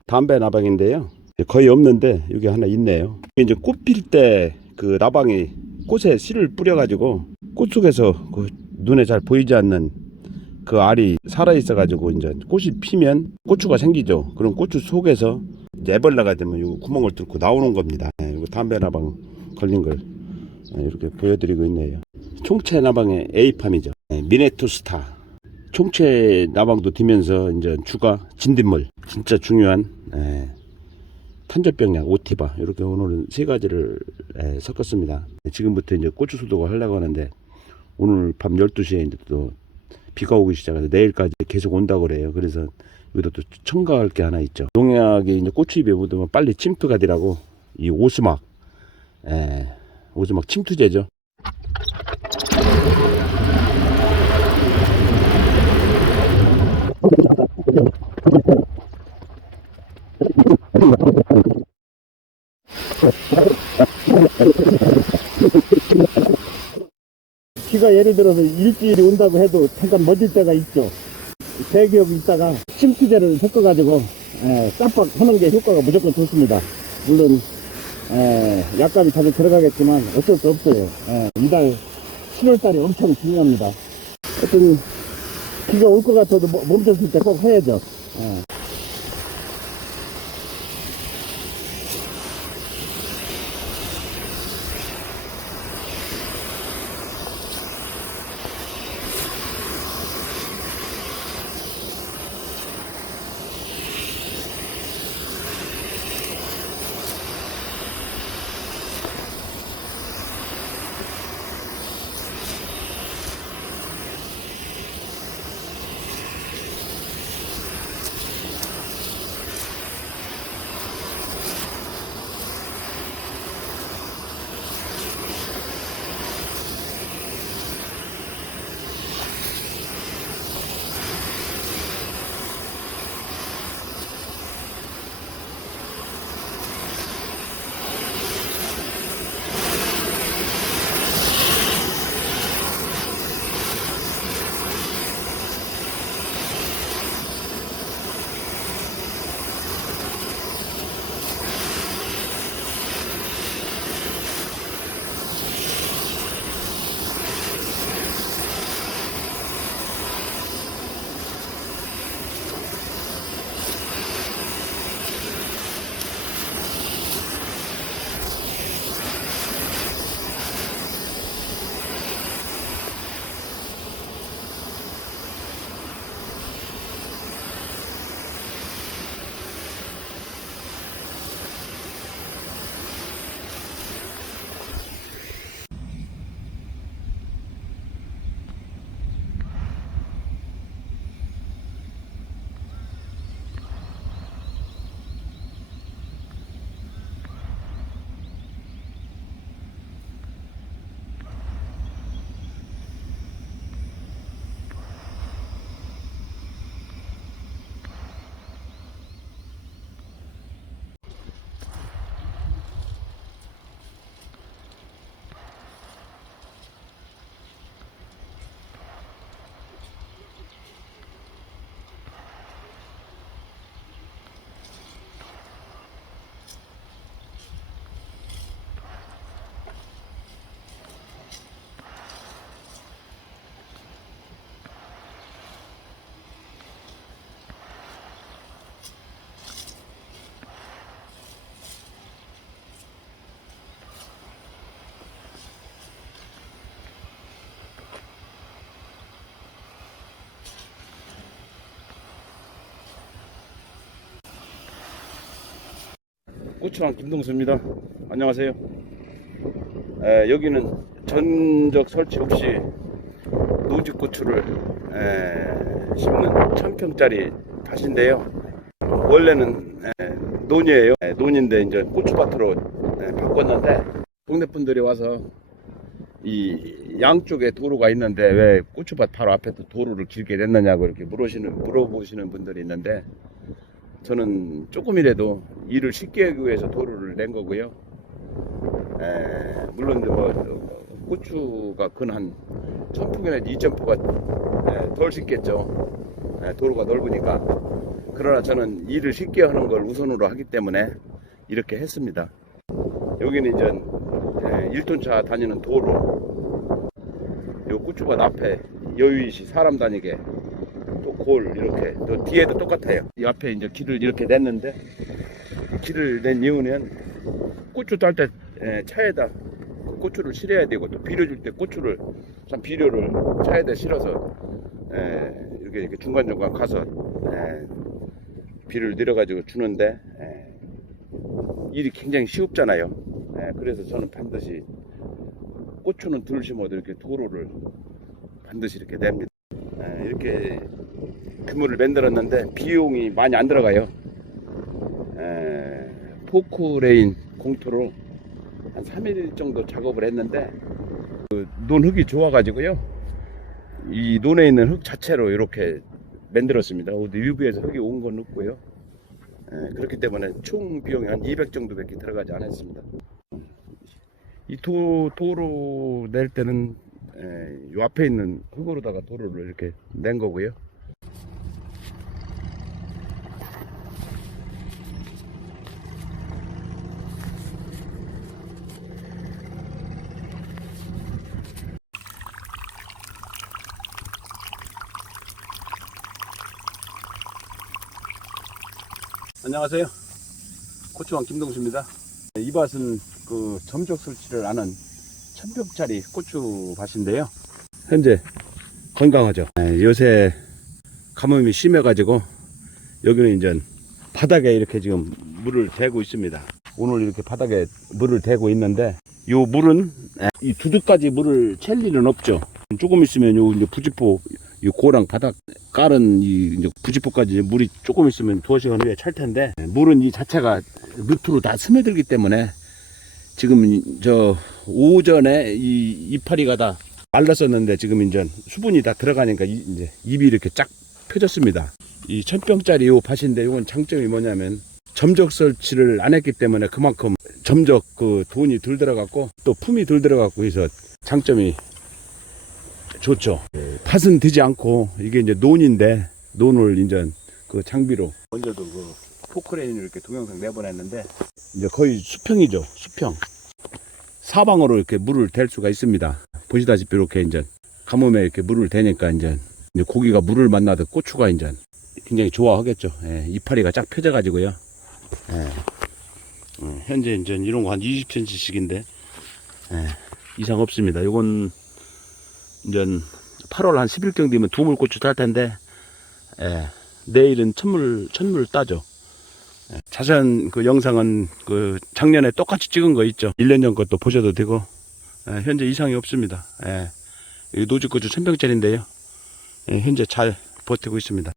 담배 나방인데요. 거의 없는데 여기 하나 있네요. 이제 꽃 필 때 그 나방이 꽃에 씨를 뿌려가지고 꽃 속에서 그 눈에 잘 보이지 않는 그 알이 살아있어 가지고 이제 꽃이 피면 고추가 생기죠. 그럼 고추 속에서 이제 애벌레가 되면 이 구멍을 뚫고 나오는 겁니다. 이거 담배 나방 걸린 걸 이렇게 보여드리고 있네요. 총체 나방의 A팜이죠. 미네토스타. 총체 나방도 뒤면서 이제 주가 진딧물, 진짜 중요한 탄저병약 오티바, 이렇게 오늘은 세 가지를 섞었습니다. 지금부터 이제 고추 소독을 하려고 하는데 오늘 밤 12시에 이제 또 비가 오기 시작해서 내일까지 계속 온다고 그래요. 그래서 여기도 또 첨가할 게 하나 있죠. 농약이 이제 고추잎에 묻으면 빨리 침투가 되라고 이 오스막, 오스막 침투제죠. 비가 예를 들어서 일주일이 온다고 해도 잠깐 멎을 때가 있죠. 대기업이 있다가 침투제를 섞어가지고 깜빡 하는 게 효과가 무조건 좋습니다. 물론 약값이 자주 들어가겠지만 어쩔 수 없어요. 이달 7월달이 엄청 중요합니다. 어떤 비가 올 것 같아도 멈췄을 때 꼭 해야죠. 고추왕 김동수입니다. 안녕하세요. 여기는 전적 설치 없이 노지 고추를 심는 1000평짜리 밭인데요. 원래는 논이에요. 논인데 이제 고추밭으로 바꿨는데 동네 분들이 와서 이 양쪽에 도로가 있는데 왜 고추밭 바로 앞에 또 도로를 길게 냈느냐고 이렇게 물어보시는 분들이 있는데, 저는 조금이라도 일을 쉽게 하기 위해서 도로를 낸 거고요. 물론 고추가 근 한 1000폭이나 2000폭가 덜 심겠죠. 도로가 넓으니까. 그러나 저는 일을 쉽게 하는 걸 우선으로 하기 때문에 이렇게 했습니다. 여기는 이제 1톤차 다니는 도로, 요 고추밭 앞에 여유있이 사람 다니게 골 이렇게 또 뒤에도 똑같아요. 이 앞에 이제 길을 이렇게 냈는데 길을 낸 이유는 고추 딸 때 차에다 고추를 실어야 되고 또 비료 줄 때 고추를 참 비료를 차에다 실어서 이렇게 중간중간 가서 비료를 내려가지고 주는데 일이 굉장히 쉬웁잖아요. 그래서 저는 반드시 고추는 덜 심어도 이렇게 도로를 반드시 이렇게 냅니다. 이렇게 그물을 만들었는데 비용이 많이 안 들어가요. 포크레인 공투로 한 3일 정도 작업을 했는데 그 논흙이 좋아가지고요. 이 논에 있는 흙 자체로 이렇게 만들었습니다. 일부에서 흙이 온 건 없고요. 그렇기 때문에 총 비용이 한 200 정도밖에 들어가지 않았습니다. 이 도로 낼 때는 요 앞에 있는 흙으로다가 도로를 이렇게 낸 거고요. 안녕하세요. 고추왕 김동수입니다. 이 밭은 그 점적 설치를 안 한 1000평짜리 고추 밭인데요. 현재 건강하죠. 요새 가뭄이 심해가지고 여기는 이제 바닥에 이렇게 지금 물을 대고 있습니다. 오늘 이렇게 바닥에 물을 대고 있는데 요 물은 이 두둑까지 물을 챌 일은 없죠. 조금 있으면 요 이제 부지포 이 고랑 바닥 깔은 이 이제 부지포까지 물이 조금 있으면 2시간 후에 찰 텐데 물은 이 자체가 밑으로 다 스며들기 때문에 지금 저 오전에 이 이파리가 다 말랐었는데 지금 이제 수분이 다 들어가니까 이제 잎이 이렇게 쫙 펴졌습니다. 이 1000평짜리 요 밭인데 이건 장점이 뭐냐면 점적 설치를 안 했기 때문에 그만큼 점적 그 돈이 덜 들어갔고 또 품이 덜 들어갔고 해서 장점이 좋죠. 팥은 되지 않고 이게 이제 논인데 논을 이제 그 장비로 먼저도 그 포크레인을 이렇게 동영상 내보냈는데 이제 거의 수평이죠. 수평. 사방으로 이렇게 물을 댈 수가 있습니다. 보시다시피 이렇게 이제 가뭄에 이렇게 물을 대니까 이제 고기가 물을 만나듯 고추가 이제 굉장히 좋아하겠죠. 이파리가 쫙 펴져가지고요. 현재 이제 이런 거 한 20cm씩인데 이상 없습니다. 요건 이제 8월 한 10일경 되면 두물고추 딸 텐데 내일은 천물 따죠. 자세한 그 영상은 그 작년에 똑같이 찍은 거 있죠. 1년 전 것도 보셔도 되고 현재 이상이 없습니다. 이 노지고추 1000평짜리인데요. 현재 잘 버티고 있습니다.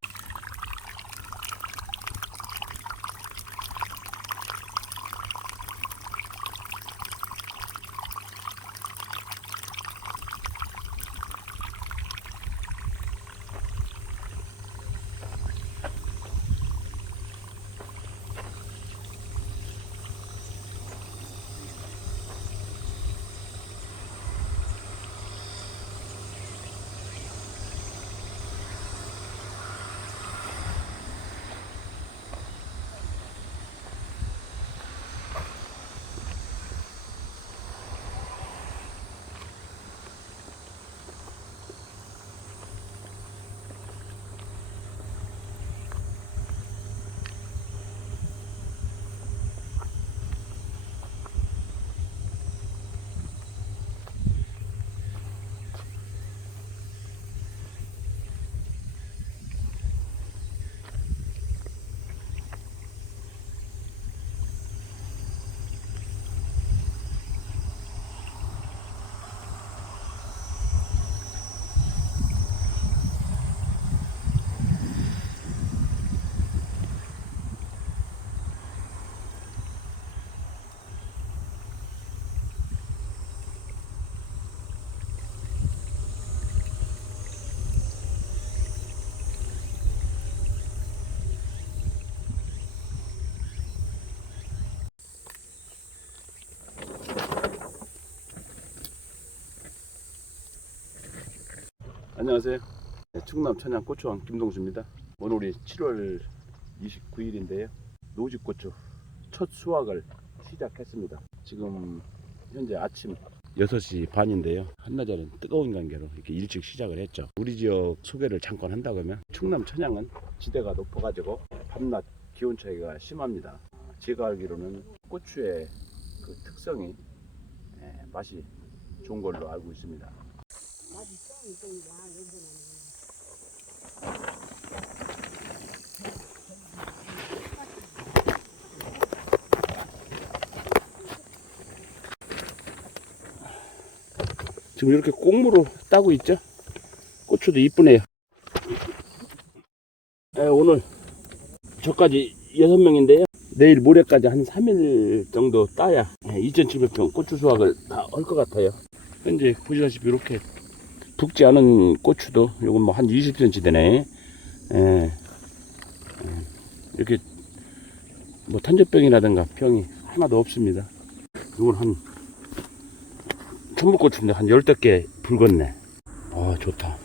안녕하세요. 충남 천양 고추왕 김동수입니다. 오늘이 7월 29일인데요. 노지고추 첫 수확을 시작했습니다. 지금 현재 아침 6시 반인데요. 한낮에는 뜨거운 관계로 이렇게 일찍 시작을 했죠. 우리 지역 소개를 잠깐 한다고 하면 충남 천양은 지대가 높아가지고 밤낮 기온 차이가 심합니다. 제가 알기로는 고추의 그 특성이 맛이 좋은 걸로 알고 있습니다. 지금 이렇게 꽁무로 따고 있죠. 고추도 이쁘네요. 오늘 저까지 6명인데요. 내일 모레까지 한 3일 정도 따야 2,700평 고추 수확을 다 할 것 같아요. 현재 보시다시피 이렇게 붓지 않은 고추도 요건 뭐 한 20cm 되네. 이렇게 뭐 탄저병이라든가 병이 하나도 없습니다. 이건 한 천무고추인데 한 10개 붉었네. 아, 좋다.